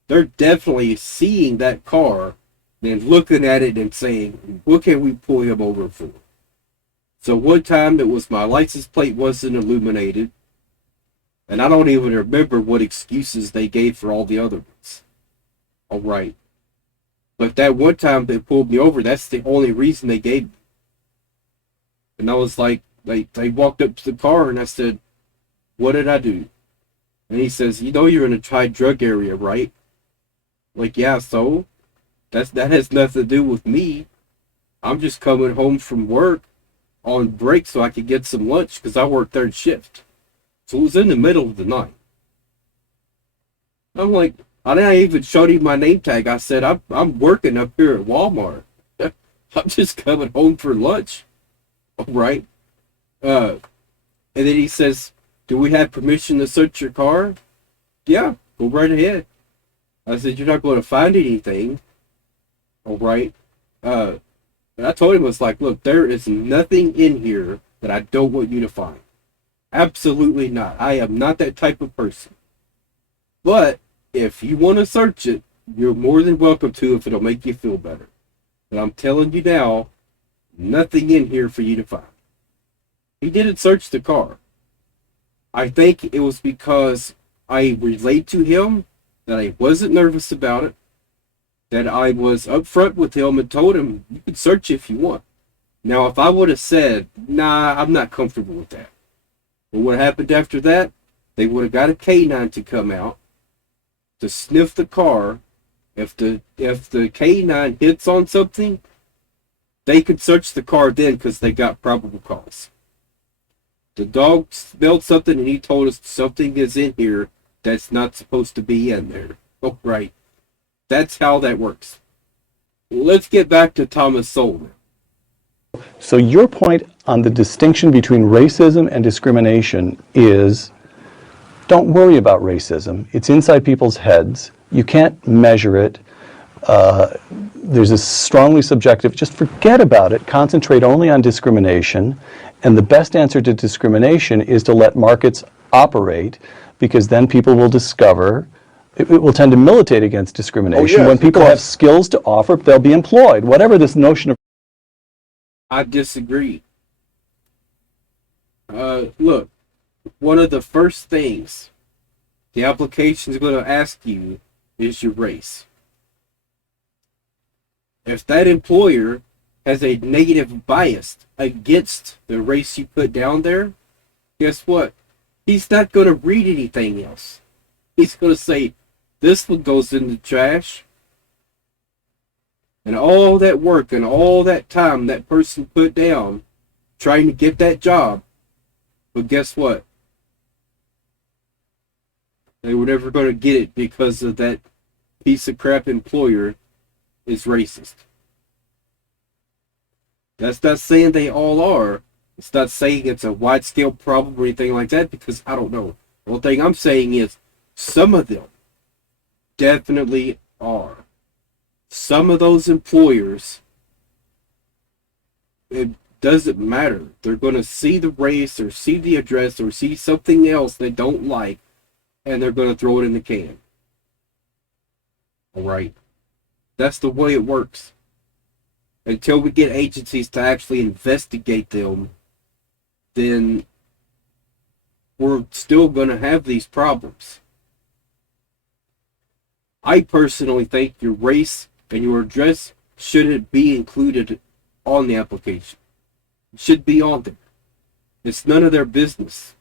They're definitely seeing that car and looking at it and saying, what can we pull him over for? So one time it was my license plate wasn't illuminated, and I don't even remember what excuses they gave for all the other ones. Alright. But that one time they pulled me over, that's the only reason they gave me. And I was like, they walked up to the car and I said, what did I do? And he says, you know you're in a high drug area, right? Like, yeah, so? That has nothing to do with me. I'm just coming home from work on break so I could get some lunch, because I work third shift. So it was in the middle of the night. I'm like, I even showed him my name tag. I said, I'm working up here at Walmart. I'm just coming home for lunch. All right. And then he says, do we have permission to search your car? Yeah, go right ahead. I said, you're not going to find anything. All right. And I told him, it's like, look, there is nothing in here that I don't want you to find. Absolutely not. I am not that type of person. But if you want to search it, you're more than welcome to if it'll make you feel better. But I'm telling you now, nothing in here for you to find. He didn't search the car. I think it was because I relayed to him that I wasn't nervous about it, that I was upfront with him and told him, you can search if you want. Now, if I would have said, nah, I'm not comfortable with that. But what happened after that, they would have got a canine to come out to sniff the car. If the canine hits on something, they could search the car then because they got probable cause. The dog smelled something and he told us something is in here that's not supposed to be in there. Oh, right. That's how that works. Let's get back to Thomas Sowell. So your point on the distinction between racism and discrimination is, don't worry about racism. It's inside people's heads. You can't measure it. There's a strongly subjective, just forget about it. Concentrate only on discrimination. And the best answer to discrimination is to let markets operate, because then people will discover, it will tend to militate against discrimination. yes, When people have skills to offer, they'll be employed. Whatever this notion of... I disagree. Look, one of the first things the application is going to ask you is your race. If that employer has a negative bias against the race you put down there, guess what? He's not going to read anything else. He's going to say, this one goes in the trash. And all that work and all that time that person put down trying to get that job, but guess what? They were never going to get it because of that piece of crap employer is racist. That's not saying they all are. It's not saying it's a wide-scale problem or anything like that, because I don't know. The only thing I'm saying is some of them definitely are. Some of those employers, it doesn't matter. They're going to see the race or see the address or see something else they don't like, and they're going to throw it in the can. All right? That's the way it works. Until we get agencies to actually investigate them, then we're still going to have these problems. I personally think your race and your address shouldn't be included on the application. It should be on there. It's none of their business.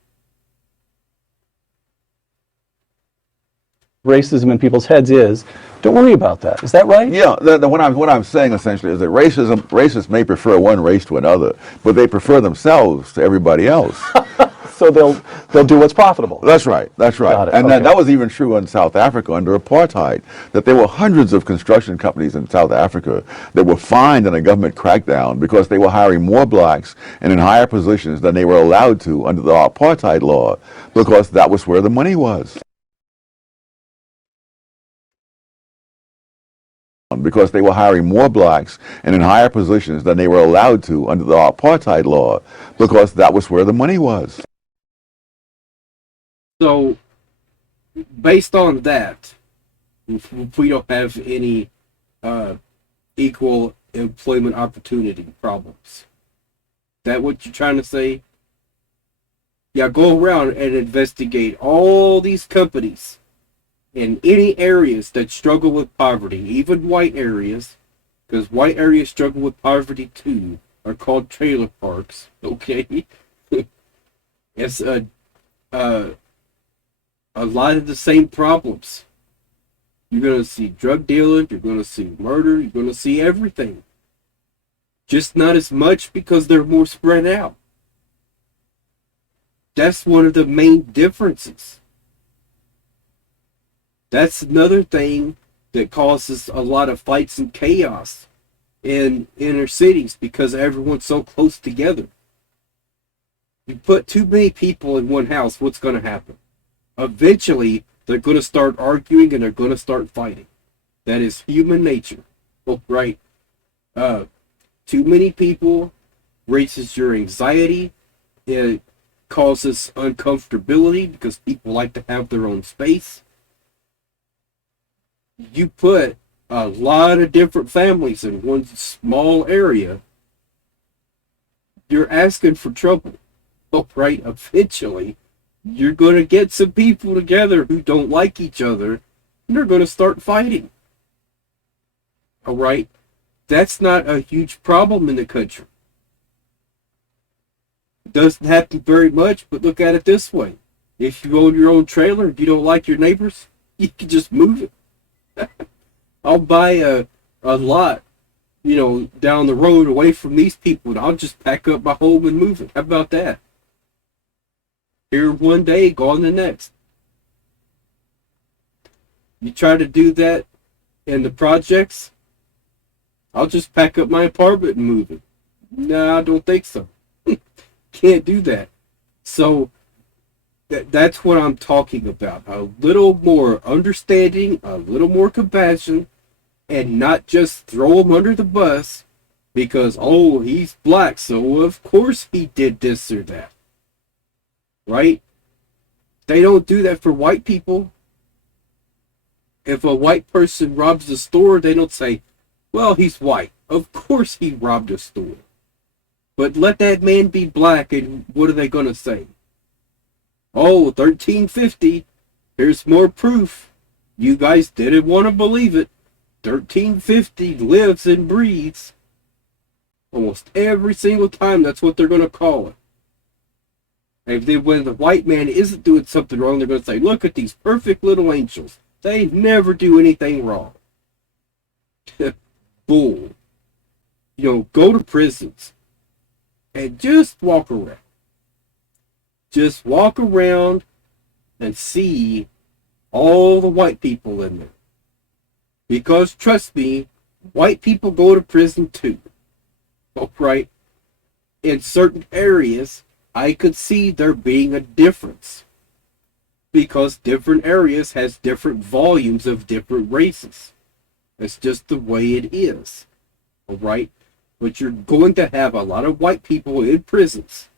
racism in people's heads is, don't worry about that. Is that right? Yeah, what I'm saying essentially is that racists may prefer one race to another, but they prefer themselves to everybody else. So they'll do what's profitable. That's right. That's right. Got it. And Okay. that was even true in South Africa under apartheid. That there were hundreds of construction companies in South Africa that were fined in a government crackdown because they were hiring more blacks and in higher positions than they were allowed to under the apartheid law, because that was where the money was. Because they were hiring more blacks and in higher positions than they were allowed to under the apartheid law, because that was where the money was. So, based on that, if we don't have any equal employment opportunity problems, is that what you're trying to say? Yeah, go around and investigate all these companies in any areas that struggle with poverty, even white areas, because white areas struggle with poverty too, are called trailer parks, okay? It's a lot of the same problems. You're going to see drug dealing, you're going to see murder, you're going to see everything. Just not as much because they're more spread out. That's one of the main differences. That's another thing that causes a lot of fights and chaos in inner cities because everyone's so close together. You put too many people in one house, what's going to happen? Eventually, they're going to start arguing and they're going to start fighting. That is human nature, right? Too many people raises your anxiety. It causes uncomfortability because people like to have their own space. You put a lot of different families in one small area, you're asking for trouble. Right? Eventually, you're going to get some people together who don't like each other, and they're going to start fighting. All right? That's not a huge problem in the country. It doesn't happen very much, but look at it this way. If you own your own trailer and you don't like your neighbors, you can just move it. I'll buy a lot, down the road away from these people, and I'll just pack up my home and move it. How about that? Here one day, gone the next. You try to do that in the projects, I'll just pack up my apartment and move it. No, I don't think so. Can't do that. So that's what I'm talking about. A little more understanding, a little more compassion, and not just throw him under the bus because, oh, he's black, so of course he did this or that. Right? They don't do that for white people. If a white person robs a store, they don't say, well, he's white. Of course he robbed a store. But let that man be black, and what are they going to say? Oh, 1350. Here's more proof. You guys didn't want to believe it. 1350 lives and breathes. Almost every single time, that's what they're going to call it. And when the white man isn't doing something wrong, they're going to say, look at these perfect little angels. They never do anything wrong. Bull. Go to prisons and just walk around. Just walk around and see all the white people in there. Because trust me, white people go to prison too. Right? In certain areas, I could see there being a difference. Because different areas has different volumes of different races. That's just the way it is. Alright? But you're going to have a lot of white people in prisons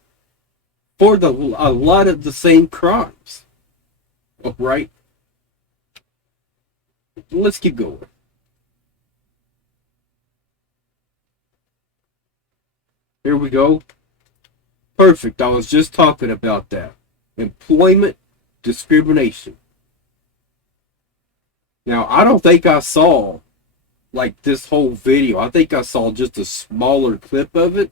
for a lot of the same crimes. Alright? Let's keep going. Here we go. Perfect. I was just talking about that. Employment discrimination. Now, I don't think I saw this whole video. I think I saw just a smaller clip of it.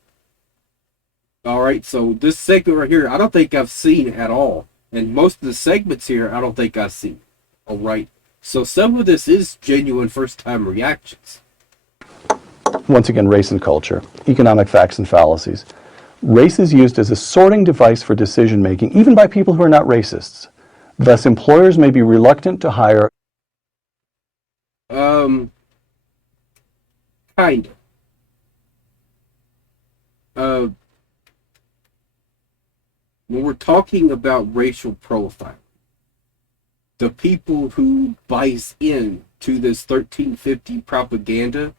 Alright, so this segment right here, I don't think I've seen at all. And most of the segments here, I don't think I've seen. Alright, so some of this is genuine first-time reactions. Once again, race and culture, economic facts and fallacies. Race is used as a sorting device for decision-making, even by people who are not racists. Thus, employers may be reluctant to hire. Kind of. When we're talking about racial profiling, the people who buys in to this 1350 propaganda,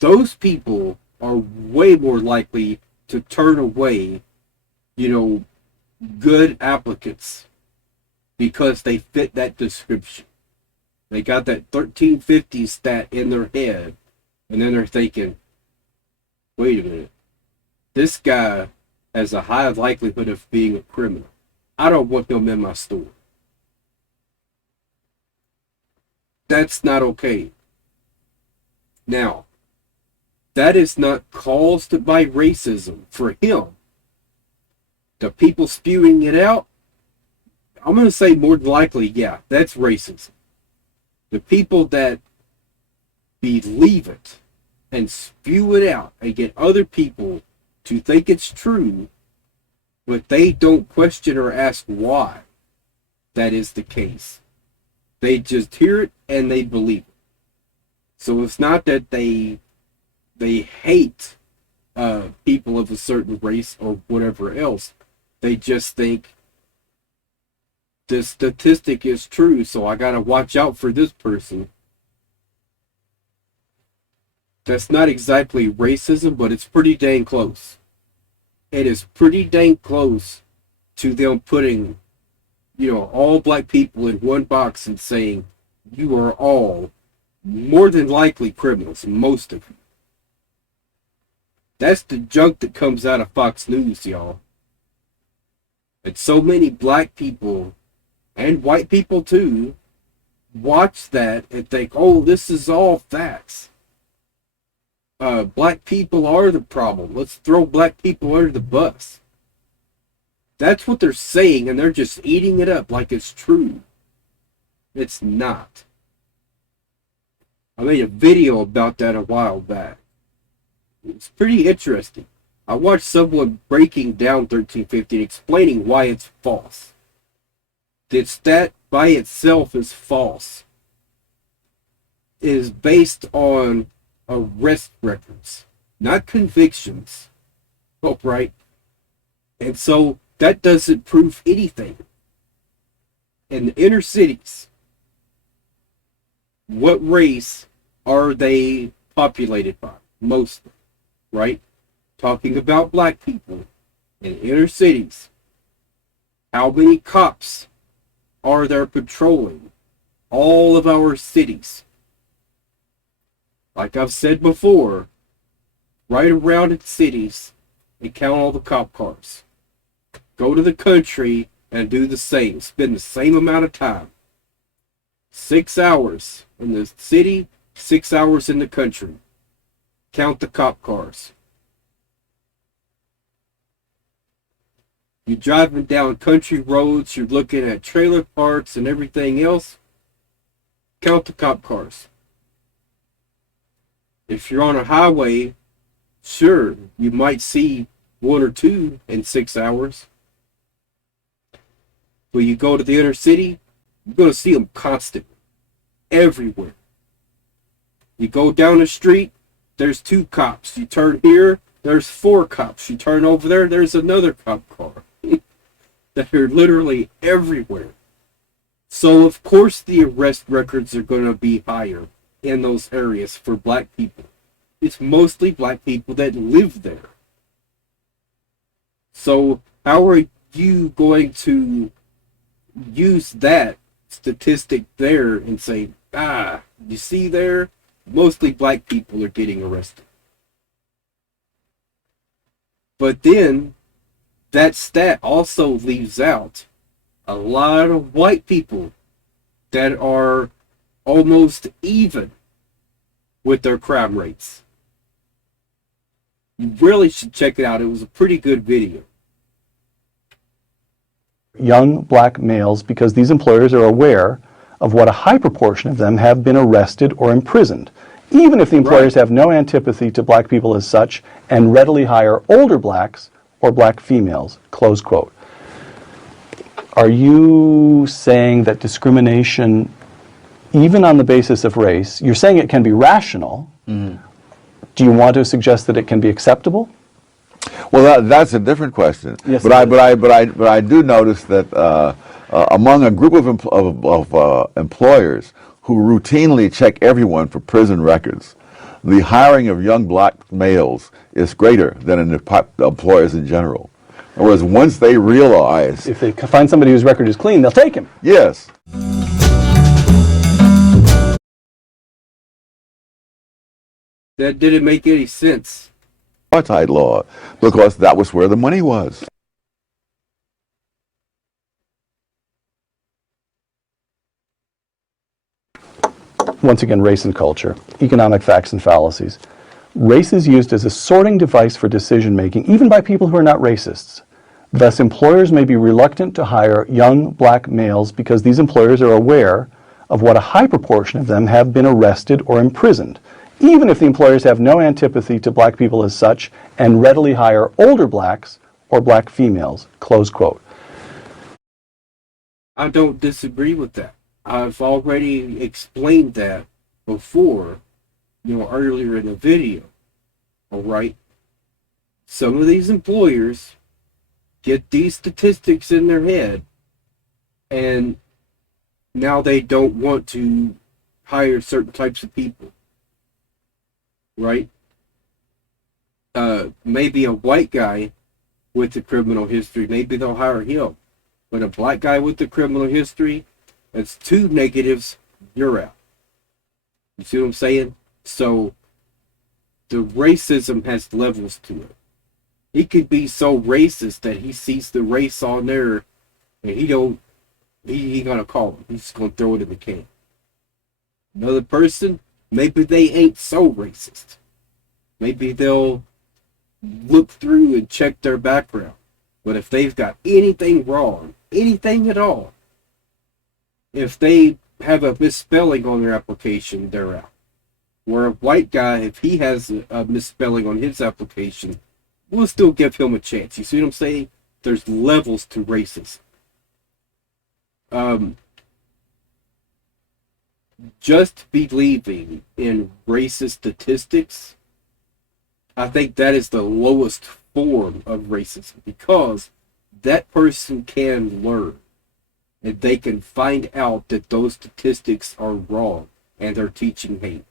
those people are way more likely to turn away, good applicants because they fit that description. They got that 1350 stat in their head, and then they're thinking, wait a minute, this guy has a high likelihood of being a criminal. I don't want him in my store. That's not okay. Now, that is not caused by racism for him. The people spewing it out, I'm going to say more than likely, yeah, that's racism. The people that believe it and spew it out and get other people to think it's true, but they don't question or ask why that is the case. They just hear it and they believe it. So it's not that they hate people of a certain race or whatever else. They just think the statistic is true, so I gotta watch out for this person. That's not exactly racism, but it's pretty dang close. It is pretty dang close to them putting, all black people in one box and saying, you are all more than likely criminals, most of you. That's the junk that comes out of Fox News, y'all. And so many black people, and white people too, watch that and think, oh, this is all facts. Black people are the problem. Let's throw black people under the bus. That's what they're saying, and they're just eating it up like it's true. It's not. I made a video about that a while back. It's pretty interesting. I watched someone breaking down 1350 and explaining why it's false. That stat by itself is false. It is based on arrest records, not convictions. Oh, right? And so that doesn't prove anything. In the inner cities, what race are they populated by? Mostly, right? Talking about black people in inner cities. How many cops are there patrolling all of our cities? Like I've said before, right around in cities and count all the cop cars. Go to the country and do the same. Spend the same amount of time. 6 hours in the city, 6 hours in the country. Count the cop cars. You're driving down country roads, you're looking at trailer parks and everything else. Count the cop cars. If you're on a highway, sure, you might see one or two in 6 hours. But you go to the inner city, you're going to see them constantly, everywhere. You go down the street, there's 2 cops. You turn here, there's 4 cops. You turn over there, there's another cop car. They're literally everywhere. So, of course, the arrest records are going to be higher in those areas for black people. It's mostly black people that live there. So how are you going to use that statistic there and say, you see there, mostly black people are getting arrested? But then that stat also leaves out a lot of white people that are almost even with their crime rates. You really should check it out. It was a pretty good video. Young black males because these employers are aware of what a high proportion of them have been arrested or imprisoned, even if the employers have no antipathy to black people as such and readily hire older blacks or black females, close quote. Are you saying that discrimination, even on the basis of race, you're saying it can be rational. Mm-hmm. Do you want to suggest that it can be acceptable? Well, that's a different question. Yes, but I do notice that among a group of employers who routinely check everyone for prison records, the hiring of young black males is greater than in the employers in general. Whereas once they realize, if they find somebody whose record is clean, they'll take him. Yes. That didn't make any sense. Apartheid law, because that was where the money was. Once again, race and culture, economic facts and fallacies. Race is used as a sorting device for decision making, even by people who are not racists. Thus, employers may be reluctant to hire young black males because these employers are aware of what a high proportion of them have been arrested or imprisoned, even if the employers have no antipathy to black people as such and readily hire older blacks or black females, close quote. I don't disagree with that. I've already explained that before, earlier in the video. All right. Some of these employers get these statistics in their head, and now they don't want to hire certain types of people. Right? Maybe a white guy with a criminal history, maybe they'll hire him. But a black guy with a criminal history, that's 2 negatives, you're out. You see what I'm saying? So the racism has levels to it. He could be so racist that he sees the race on there and he gonna call him. He's just gonna throw it in the can. Another person, maybe they ain't so racist. Maybe they'll look through and check their background. But if they've got anything wrong, anything at all, if they have a misspelling on their application, they're out. Where a white guy, if he has a misspelling on his application, we'll still give him a chance. You see what I'm saying? There's levels to racism. Just believing in racist statistics, I think that is the lowest form of racism, because that person can learn and they can find out that those statistics are wrong and they're teaching hate.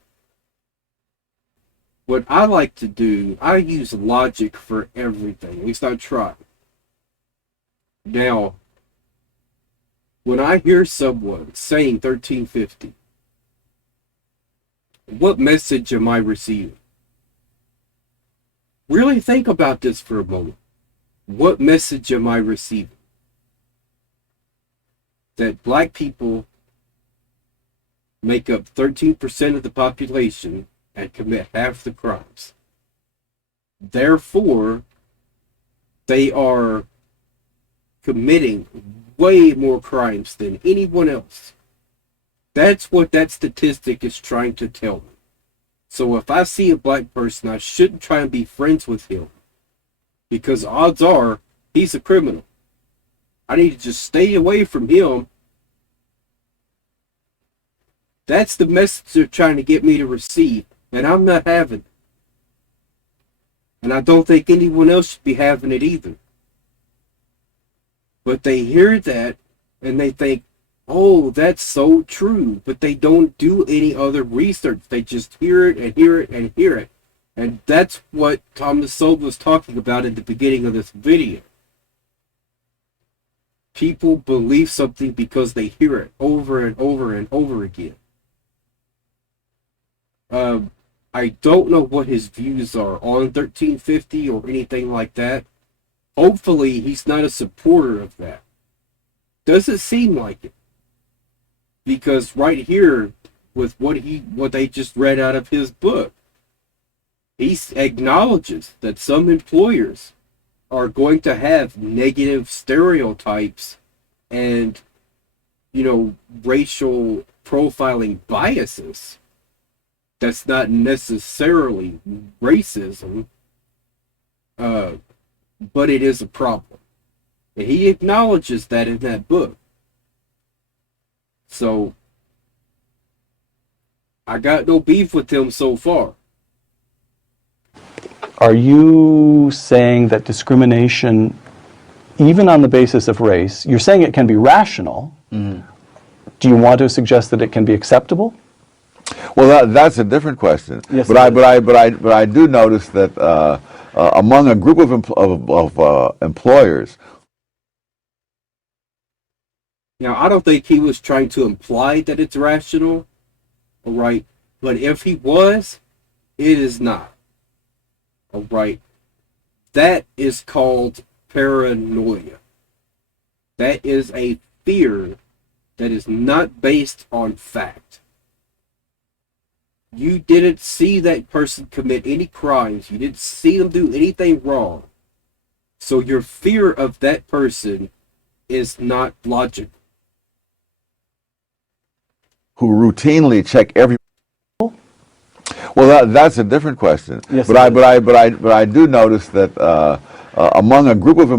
What I like to do, I use logic for everything. At least I try. Now, when I hear someone saying 1350, what message am I receiving? Really think about this for a moment. What message am I receiving? That black people make up 13% of the population and commit half the crimes. Therefore, they are committing way more crimes than anyone else. That's what that statistic is trying to tell me. So if I see a black person, I shouldn't try and be friends with him, because odds are he's a criminal. I need to just stay away from him. That's the message they're trying to get me to receive, and I'm not having it. And I don't think anyone else should be having it either. But they hear that and they think, oh, that's so true. But they don't do any other research. They just hear it and hear it and hear it. And that's what Thomas Sowell was talking about at the beginning of this video. People believe something because they hear it over and over and over again. I don't know what his views are on 1350 or anything like that. Hopefully he's not a supporter of that. Doesn't seem like it. Because right here, with what they just read out of his book, he acknowledges that some employers are going to have negative stereotypes and, racial profiling biases. That's not necessarily racism, but it is a problem. And he acknowledges that in that book. So, I got no beef with him so far. Are you saying that discrimination, even on the basis of race, you're saying it can be rational? Mm. Do you want to suggest that it can be acceptable? Well, that's a different question. Yes, but I do notice that among a group of employers. Now, I don't think he was trying to imply that it's rational, all right? But if he was, it is not, all right? That is called paranoia. That is a fear that is not based on fact. You didn't see that person commit any crimes. You didn't see them do anything wrong. So your fear of that person is not logical. Who routinely check every. Well, that's a different question. Yes, but I do notice that among a group of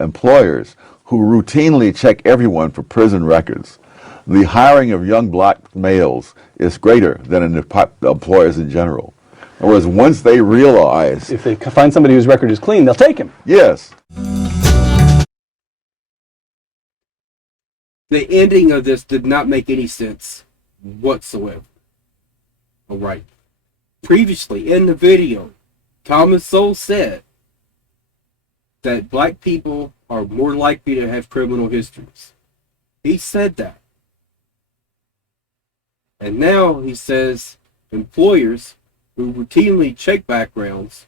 employers who routinely check everyone for prison records, The hiring of young black males is greater than in the employers in general. In other words, once they realize, If they find somebody whose record is clean, they'll take him. yes, The ending of this did not make any sense whatsoever. All right. Previously in the video, Thomas Sowell said that black people are more likely to have criminal histories. He said that. And now he says employers who routinely check backgrounds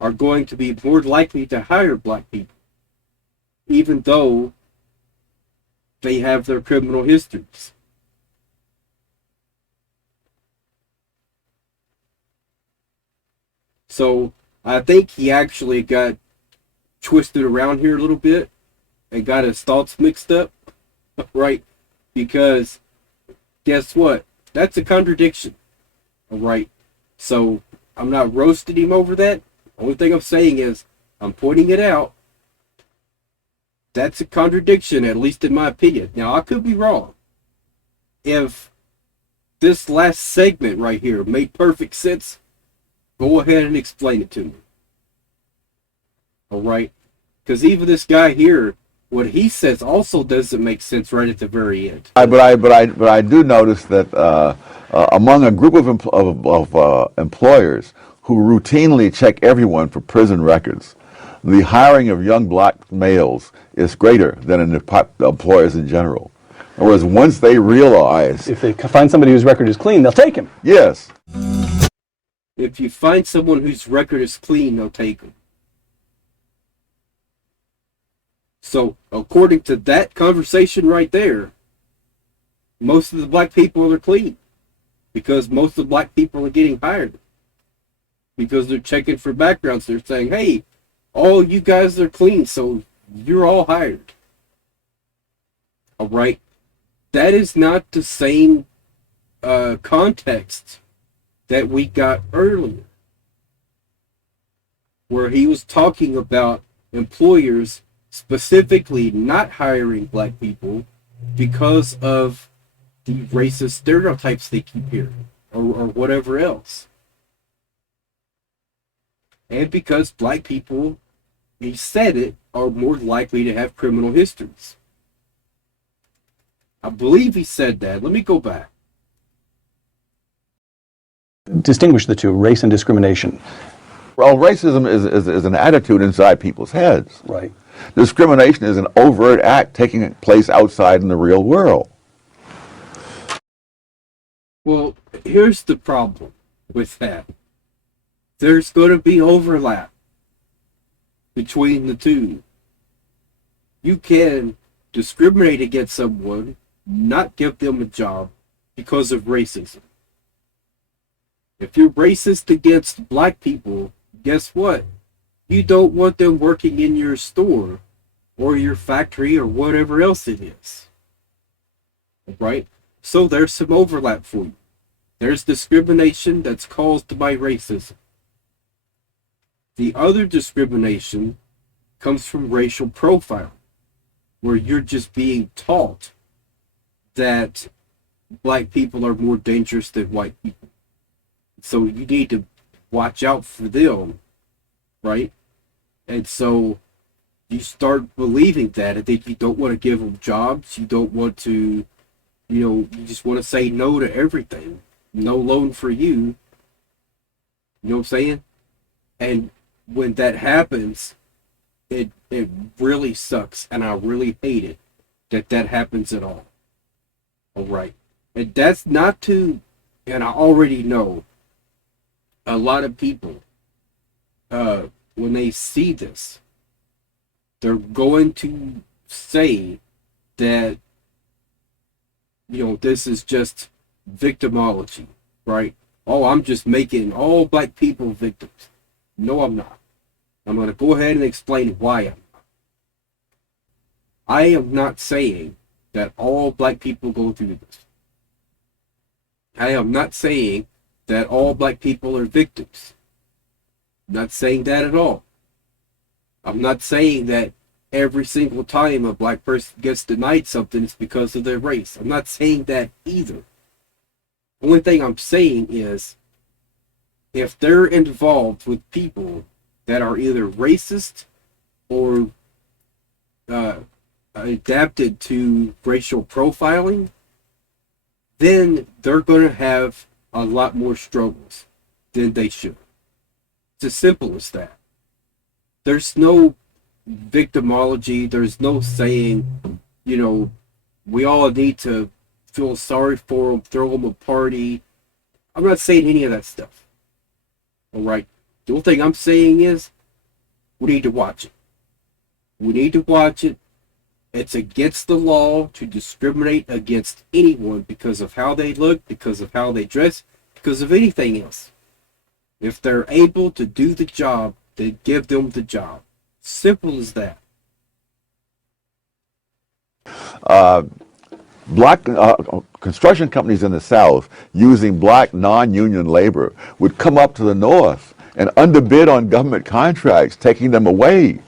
are going to be more likely to hire black people, even though they have their criminal histories. So I think he actually got twisted around here a little bit and got his thoughts mixed up, right? Because guess what? That's a contradiction, all right? So I'm not roasting him over that. Only thing I'm saying is I'm pointing it out. That's a contradiction, at least in my opinion. Now, I could be wrong. If this last segment right here made perfect sense, go ahead and explain it to me. All right? Because even this guy here, what he says also doesn't make sense right at the very end. but I do notice that among a group of employers who routinely check everyone for prison records, the hiring of young black males is greater than in the employers in general. In other words, once they realize, If they find somebody whose record is clean, they'll take him. yes, If you find someone whose record is clean, they'll take them. So, according to that conversation right there, most of the black people are clean. Because most of the black people are getting hired. Because they're checking for backgrounds. They're saying, hey, all you guys are clean, so you're all hired. All right? That is not the same context that we got earlier, where he was talking about employers specifically not hiring black people because of the racist stereotypes they keep hearing, or whatever else. And because black people, he said it, are more likely to have criminal histories. I believe he said that. Let me go back. Distinguish the two, race and discrimination. well, racism is an attitude inside people's heads. Right. Discrimination is an overt act taking place outside in the real world. Well, here's the problem with that. There's going to be overlap between the two. You can discriminate against someone, not give them a job because of racism. If you're racist against black people, guess what? You don't want them working in your store or your factory or whatever else it is. Right? So there's some overlap for you. There's discrimination that's caused by racism. The other discrimination comes from racial profiling, where you're just being taught that black people are more dangerous than white people. So you need to watch out for them, right? And so you start believing that, and then you don't want to give them jobs. You don't want to, you just want to say no to everything. No loan for you. You know what I'm saying? And when that happens, it really sucks, and I really hate it that happens at all. All right. And that's not to, and I already know a lot of people, when they see this, they're going to say that, this is just victimology, right? Oh, I'm just making all black people victims. No, I'm not. I'm going to go ahead and explain why I'm not. I am not saying that all black people go through this. I am not saying that all black people are victims. I'm not saying that at all. I'm not saying that every single time a black person gets denied something, it's because of their race. I'm not saying that either. The only thing I'm saying is, if they're involved with people that are either racist or adapted to racial profiling, then they're going to have a lot more struggles than they should. It's as simple as that. There's no victimology. There's no saying, we all need to feel sorry for them, throw them a party. I'm not saying any of that stuff. All right? The only thing I'm saying is, we need to watch it. We need to watch it. It's against the law to discriminate against anyone because of how they look, because of how they dress, because of anything else. If they're able to do the job, then give them the job. Simple as that. Black construction companies in the South using black non-union labor would come up to the North and underbid on government contracts, taking them away.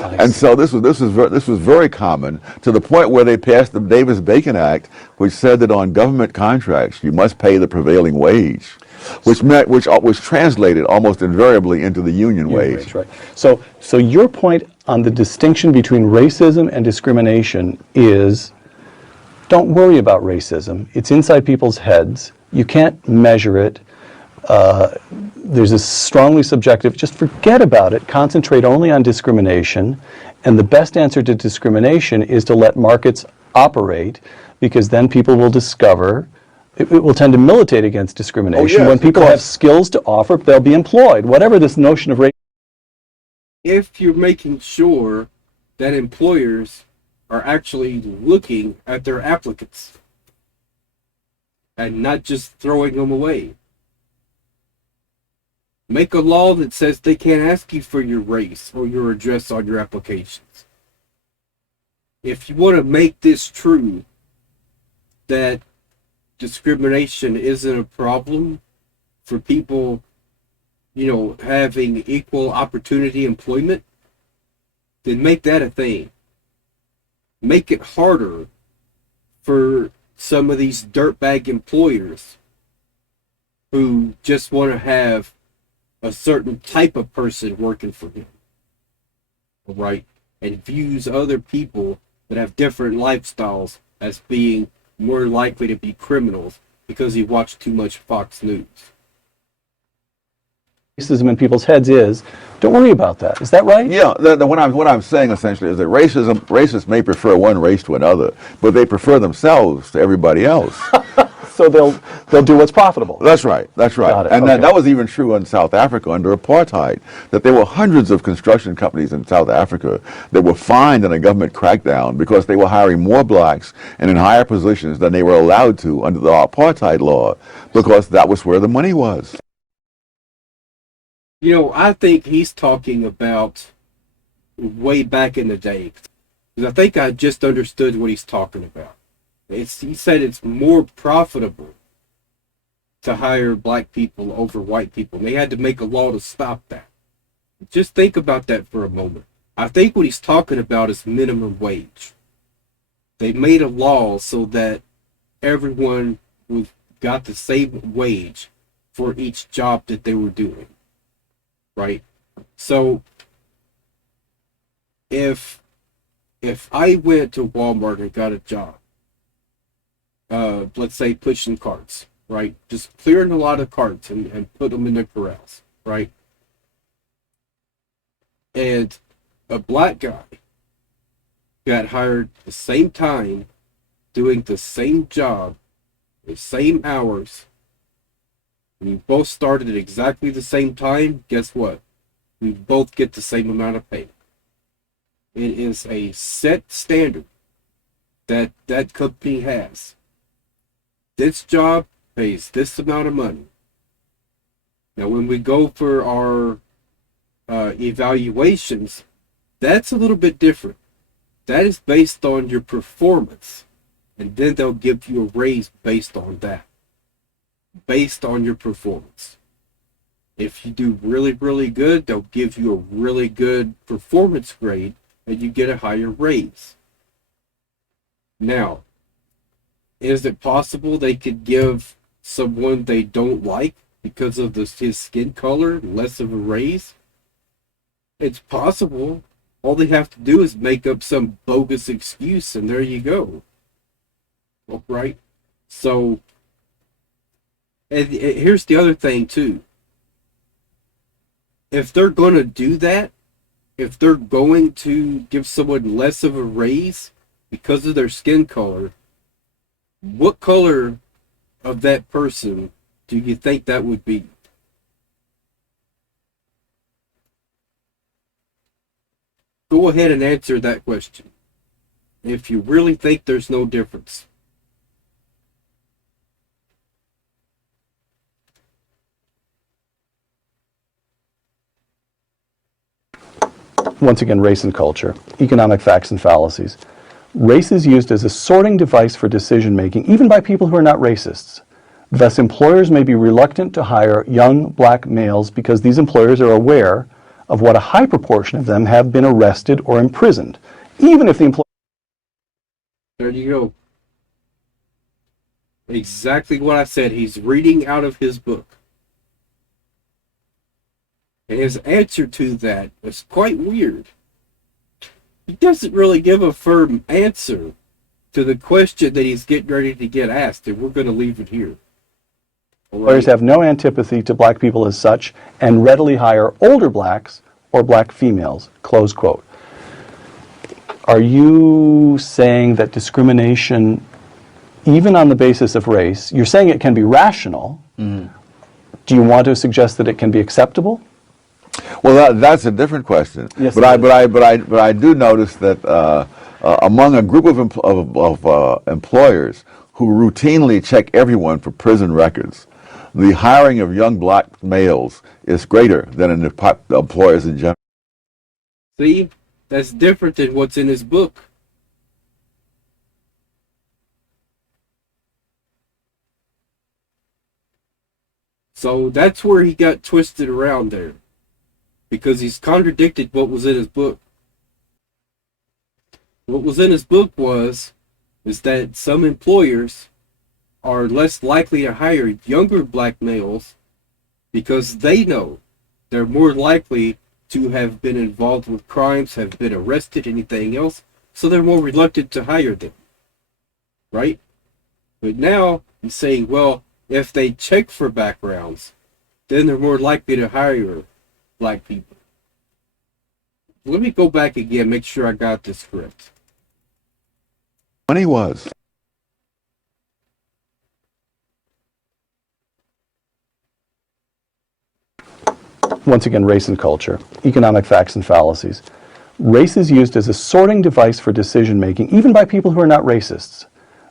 And so this was very common, to the point where they passed the Davis-Bacon Act, which said that on government contracts you must pay the prevailing wage, which translated almost invariably into the union wage. Right. So your point on the distinction between racism and discrimination is, don't worry about racism. It's inside people's heads. You can't measure it. There's a strongly subjective, just forget about it, concentrate only on discrimination, and the best answer to discrimination is to let markets operate, because then people will discover, it will tend to militate against discrimination. Oh, yes, when people have skills to offer, they'll be employed. Whatever this notion of race. If you're making sure that employers are actually looking at their applicants and not just throwing them away. Make a law that says they can't ask you for your race or your address on your applications. If you want to make this true, that discrimination isn't a problem for people, having equal opportunity employment, then make that a thing. Make it harder for some of these dirtbag employers who just want to have a certain type of person working for him, right? And views other people that have different lifestyles as being more likely to be criminals because he watched too much Fox News. Racism in people's heads is, don't worry about that. Is that right? Yeah, what I'm saying essentially is that racists may prefer one race to another, but they prefer themselves to everybody else. So they'll do what's profitable. That's right. Got it. And Okay. that was even true in South Africa under apartheid, that there were hundreds of construction companies in South Africa that were fined in a government crackdown because they were hiring more blacks and in higher positions than they were allowed to under the apartheid law, because that was where the money was. I think he's talking about way back in the day. Because I think I just understood what he's talking about. He said it's more profitable to hire black people over white people. And they had to make a law to stop that. Just think about that for a moment. I think what he's talking about is minimum wage. They made a law so that everyone got the same wage for each job that they were doing. Right? So if I went to Walmart and got a job, let's say pushing carts, right? Just clearing a lot of carts and put them in the corrals, right? And a black guy got hired the same time, doing the same job, the same hours. We both started at exactly the same time. Guess what? We both get the same amount of pay. It is a set standard that that company has. This job pays this amount of money. Now, when we go for our evaluations, that's a little bit different. That is based on your performance, and then they'll give you a raise based on that. Based on your performance. If you do really, really good, they'll give you a really good performance grade, and you get a higher raise. Now, is it possible they could give someone they don't like because of his skin color less of a raise? It's possible. All they have to do is make up some bogus excuse, and there you go. Right? So, and here's the other thing, too. If they're going to do that, if they're going to give someone less of a raise because of their skin color, what color of that person do you think that would be? Go ahead and answer that question, if you really think there's no difference. Once again, race and culture, economic facts and fallacies. Race is used as a sorting device for decision making, even by people who are not racists. Thus, employers may be reluctant to hire young black males because these employers are aware of what a high proportion of them have been arrested or imprisoned, even if the employer... There you go. Exactly what I said. He's reading out of his book. And his answer to that is quite weird. He doesn't really give a firm answer to the question that he's getting ready to get asked, and we're going to leave it here. Employers have no antipathy to black people as such and readily hire older blacks or black females, close quote. Are you saying that discrimination, even on the basis of race, you're saying it can be rational. Do you want to suggest that it can be acceptable? Well, that's a different question. Yes, but I do notice that among a group of employers who routinely check everyone for prison records, the hiring of young black males is greater than in the employers in general. See, that's different than what's in his book. So that's where he got twisted around there, because he's contradicted what was in his book. What was in his book is that some employers are less likely to hire younger black males because they know they're more likely to have been involved with crimes, have been arrested, anything else, so they're more reluctant to hire them. Right? But now he's saying, well, if they check for backgrounds, then they're more likely to hire black people. Let me go back again, make sure I got this correct. When he was. Once again, race and culture, economic facts and fallacies. Race is used as a sorting device for decision making, even by people who are not racists.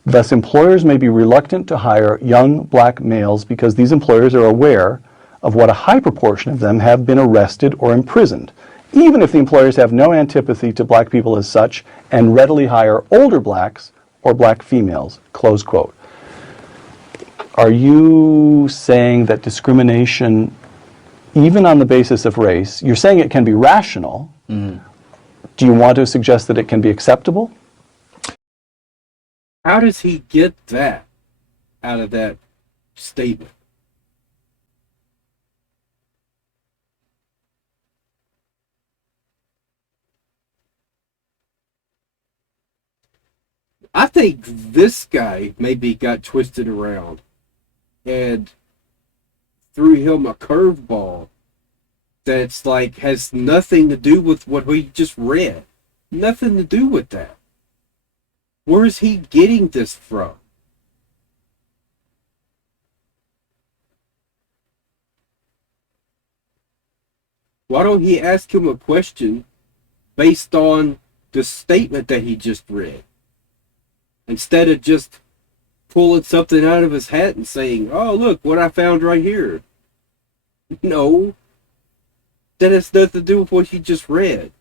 Thus, employers may be reluctant to hire young black males because these employers are aware of what a high proportion of them have been arrested or imprisoned, even if the employers have no antipathy to black people as such and readily hire older blacks or black females, close quote. Are you saying that discrimination, even on the basis of race, you're saying it can be rational. Do you want to suggest that it can be acceptable? How does he get that out of that statement? I think this guy maybe got twisted around and threw him a curveball that's like has nothing to do with what we just read. Nothing to do with that. Where is he getting this from? Why don't he ask him a question based on the statement that he just read, instead of just pulling something out of his hat and saying, oh, look what I found right here? No, that has nothing to do with what he just read.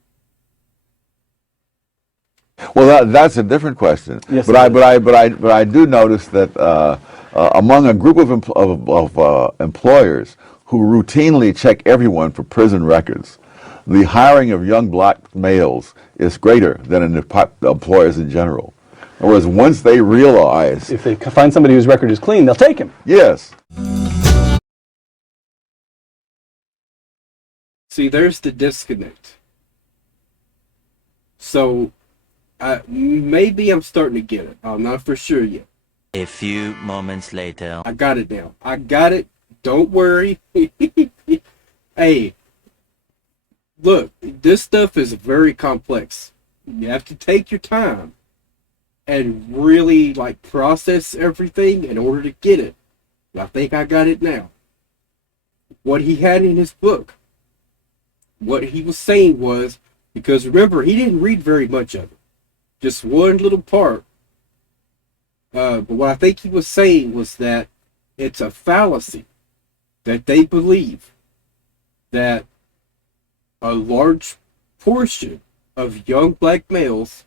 Well, that's a different question. Yes, but I do notice that among a group of employers who routinely check everyone for prison records, the hiring of young black males is greater than in the employers in general. Whereas once they realize, If they find somebody whose record is clean, they'll take him. yes, See, there's the disconnect. So, maybe I'm starting to get it. I'm not for sure yet. A few moments later. I got it now. I got it. Don't worry. Hey, look, this stuff is very complex. You have to take your time and really like process everything in order to get it. I think I got it now. What he had in his book, what he was saying was, because remember, he didn't read very much of it, just one little part. But what I think he was saying was that it's a fallacy that they believe that a large portion of young black males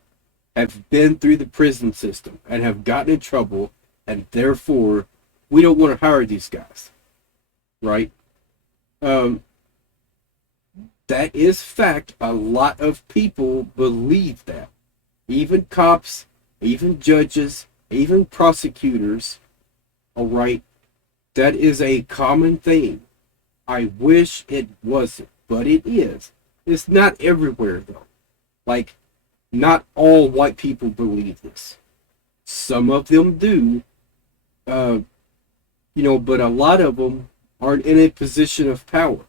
have been through the prison system and have gotten in trouble, and therefore we don't want to hire these guys, right? That is fact. A lot of people believe that. Even cops, even judges, even prosecutors, all right? That is a common thing. I wish it wasn't, but it is. It's not everywhere, though. Like, not all white people believe this. Some of them do, but a lot of them aren't in a position of power.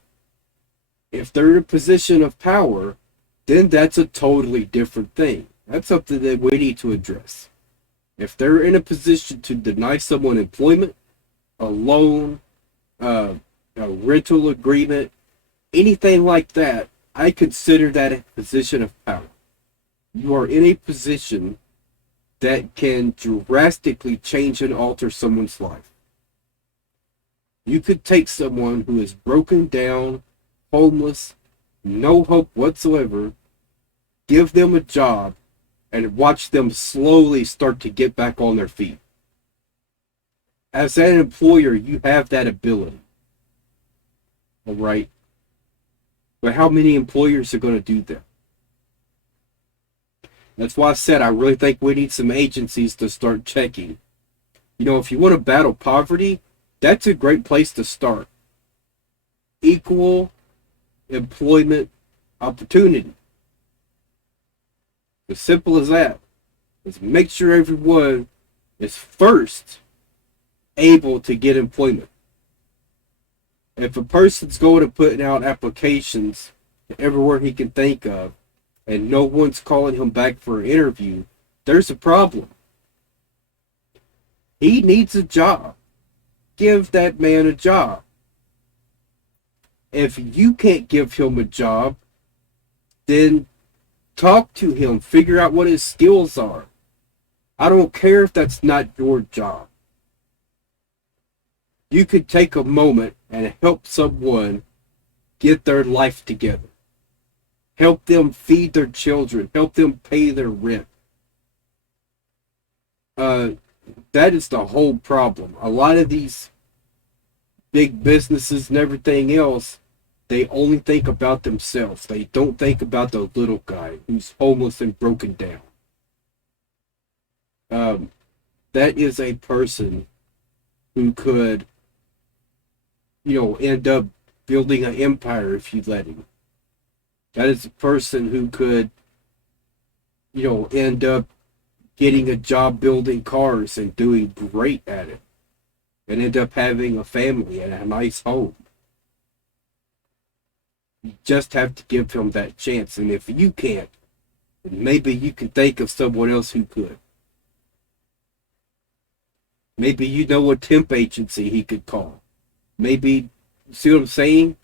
If they're in a position of power, then that's a totally different thing. That's something that we need to address. If they're in a position to deny someone employment, a loan, a rental agreement, anything like that, I consider that a position of power. You are in a position that can drastically change and alter someone's life. You could take someone who is broken down, homeless, no hope whatsoever, give them a job, and watch them slowly start to get back on their feet. As an employer, you have that ability. All right? But how many employers are going to do that? That's why I said I really think we need some agencies to start checking. If you want to battle poverty, that's a great place to start. Equal employment opportunity. As simple as that. Is make sure everyone is first able to get employment. If a person's going and putting out applications everywhere he can think of, and no one's calling him back for an interview, there's a problem. He needs a job. Give that man a job. If you can't give him a job, then talk to him. Figure out what his skills are. I don't care if that's not your job. You could take a moment and help someone get their life together. Help them feed their children. Help them pay their rent. That is the whole problem. A lot of these big businesses and everything else, they only think about themselves. They don't think about the little guy who's homeless and broken down. That is a person who could, end up building an empire if you let him. That is a person who could, end up getting a job building cars and doing great at it. And end up having a family and a nice home. You just have to give him that chance. And if you can't, maybe you can think of someone else who could. Maybe you know a temp agency he could call. Maybe, see what I'm saying?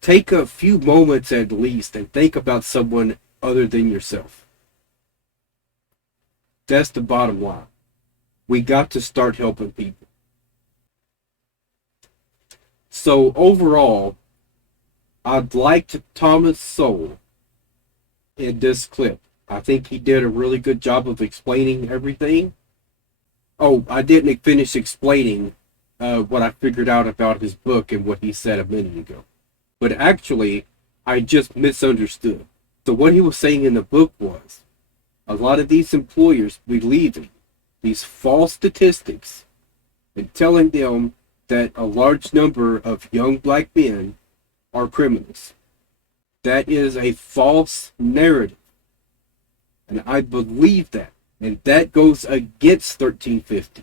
Take a few moments at least and think about someone other than yourself. That's the bottom line. We got to start helping people. So overall, I'd like to Thomas Sowell in this clip. I think he did a really good job of explaining everything. Oh, I didn't finish explaining what I figured out about his book and what he said a minute ago. But actually, I just misunderstood. So what he was saying in the book was, a lot of these employers believe in these false statistics and telling them that a large number of young black men are criminals. That is a false narrative. And I believe that. And that goes against 1350.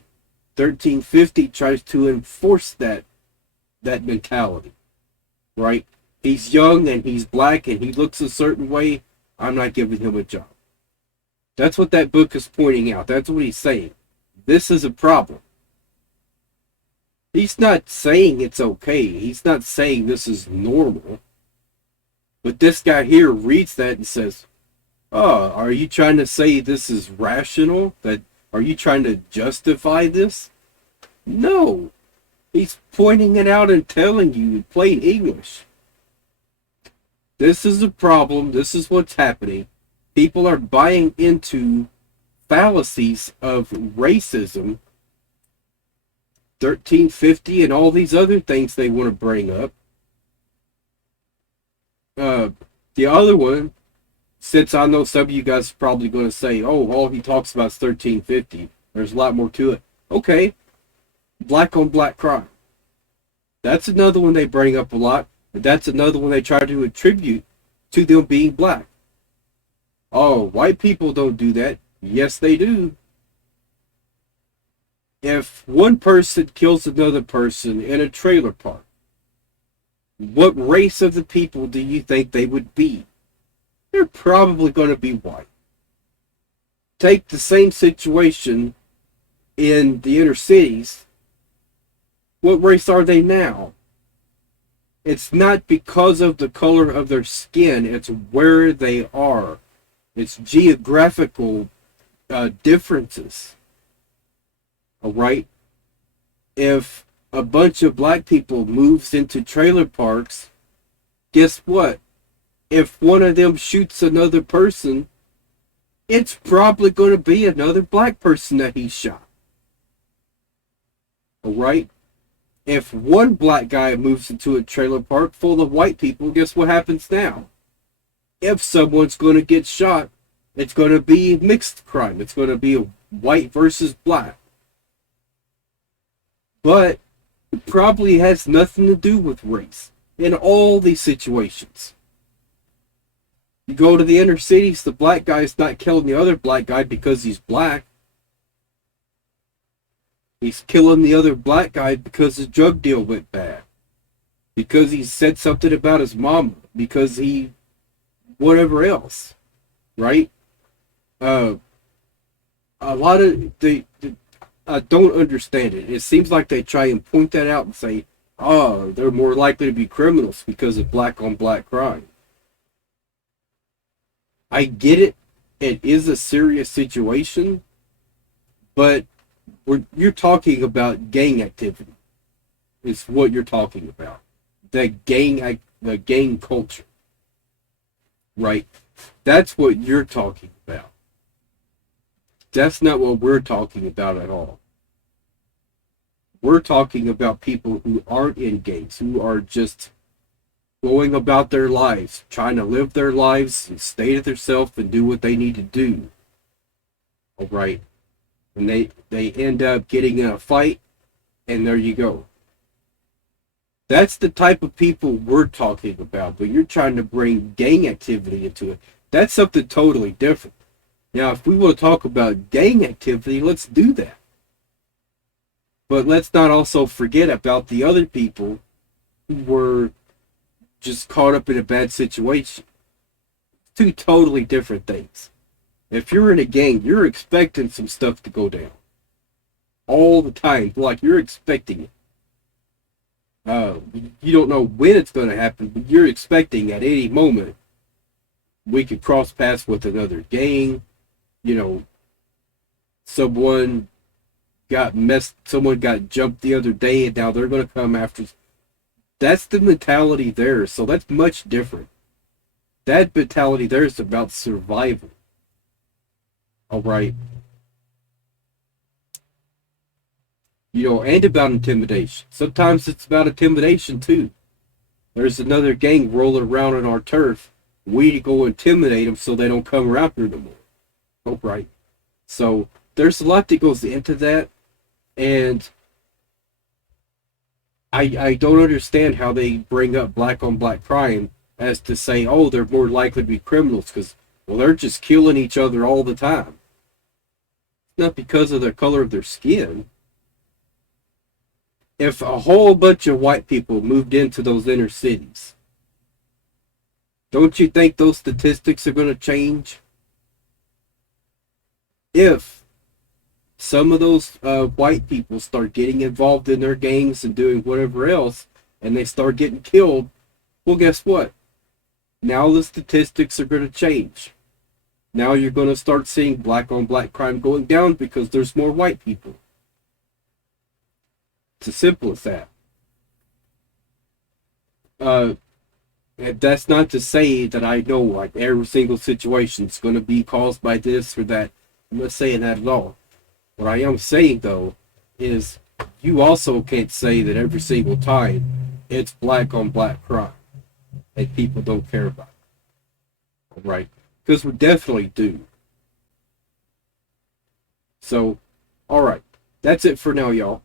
1350 tries to enforce that mentality. Right? He's young and he's black and he looks a certain way. I'm not giving him a job. That's what that book is pointing out. That's what he's saying. This is a problem. He's not saying it's okay. He's not saying this is normal. But this guy here reads that and says, oh, are you trying to say this is rational? Are you trying to justify this? No. He's pointing it out and telling you in plain English. This is a problem. This is what's happening. People are buying into fallacies of racism, 1350, and all these other things they want to bring up. The other one, since I know some of you guys are probably going to say, oh, all he talks about is 1350. There's a lot more to it. Okay. Black on black crime. That's another one they bring up a lot. That's another one they try to attribute to them being black. Oh, white people don't do that. Yes, they do. If one person kills another person in a trailer park, what race of the people do you think they would be? They're probably going to be white. Take the same situation in the inner cities. What race are they now? It's not because of the color of their skin. It's where they are. It's geographical differences. All right? If a bunch of black people moves into trailer parks, guess what? If one of them shoots another person, it's probably going to be another black person that he shot. All right? If one black guy moves into a trailer park full of white people, guess what happens now? If someone's going to get shot, it's going to be mixed crime. It's going to be a white versus black. But it probably has nothing to do with race in all these situations. You go to the inner cities, the black guy's not killing the other black guy because he's black. He's killing the other black guy because his drug deal went bad. Because he said something about his mama. Because he... whatever else. Right? A lot of... I don't understand it. It seems like they try and point that out and say, oh, they're more likely to be criminals because of black on black crime. I get it. It is a serious situation. But you're talking about gang activity. It's what you're talking about. The gang culture. Right? That's what you're talking about. That's not what we're talking about at all. We're talking about people who aren't in gangs, who are just going about their lives, trying to live their lives and stay to themselves and do what they need to do. All right? And they end up getting in a fight, and there you go. That's the type of people we're talking about, but you're trying to bring gang activity into it. That's something totally different. Now, if we want to talk about gang activity, let's do that. But let's not also forget about the other people who were just caught up in a bad situation. Two totally different things. If you're in a gang, you're expecting some stuff to go down. All the time. Like, you're expecting it. You don't know when it's going to happen, but you're expecting at any moment we could cross paths with another gang. You know, someone got jumped the other day and now they're going to come after us. That's the mentality there. So that's much different. That mentality there is about survival. All right. You know, and about intimidation. Sometimes it's about intimidation too. There's another gang rolling around on our turf. We need to go intimidate them so they don't come around here no more. Oh, right. So there's a lot that goes into that, and I don't understand how they bring up black on black crime as to say, oh, they're more likely to be criminals because, well, they're just killing each other all the time. It's not because of the color of their skin. If a whole bunch of white people moved into those inner cities, don't you think those statistics are going to change? If some of those white people start getting involved in their gangs and doing whatever else, and they start getting killed, well, guess what? Now the statistics are going to change. Now you're going to start seeing black on black crime going down because there's more white people. It's as simple as that. That's not to say that I know like every single situation is going to be caused by this or that. I'm not saying that at all. What I am saying, though, is you also can't say that every single time it's black on black crime and people don't care about it. Right? Because we definitely do. So, alright. That's it for now, y'all.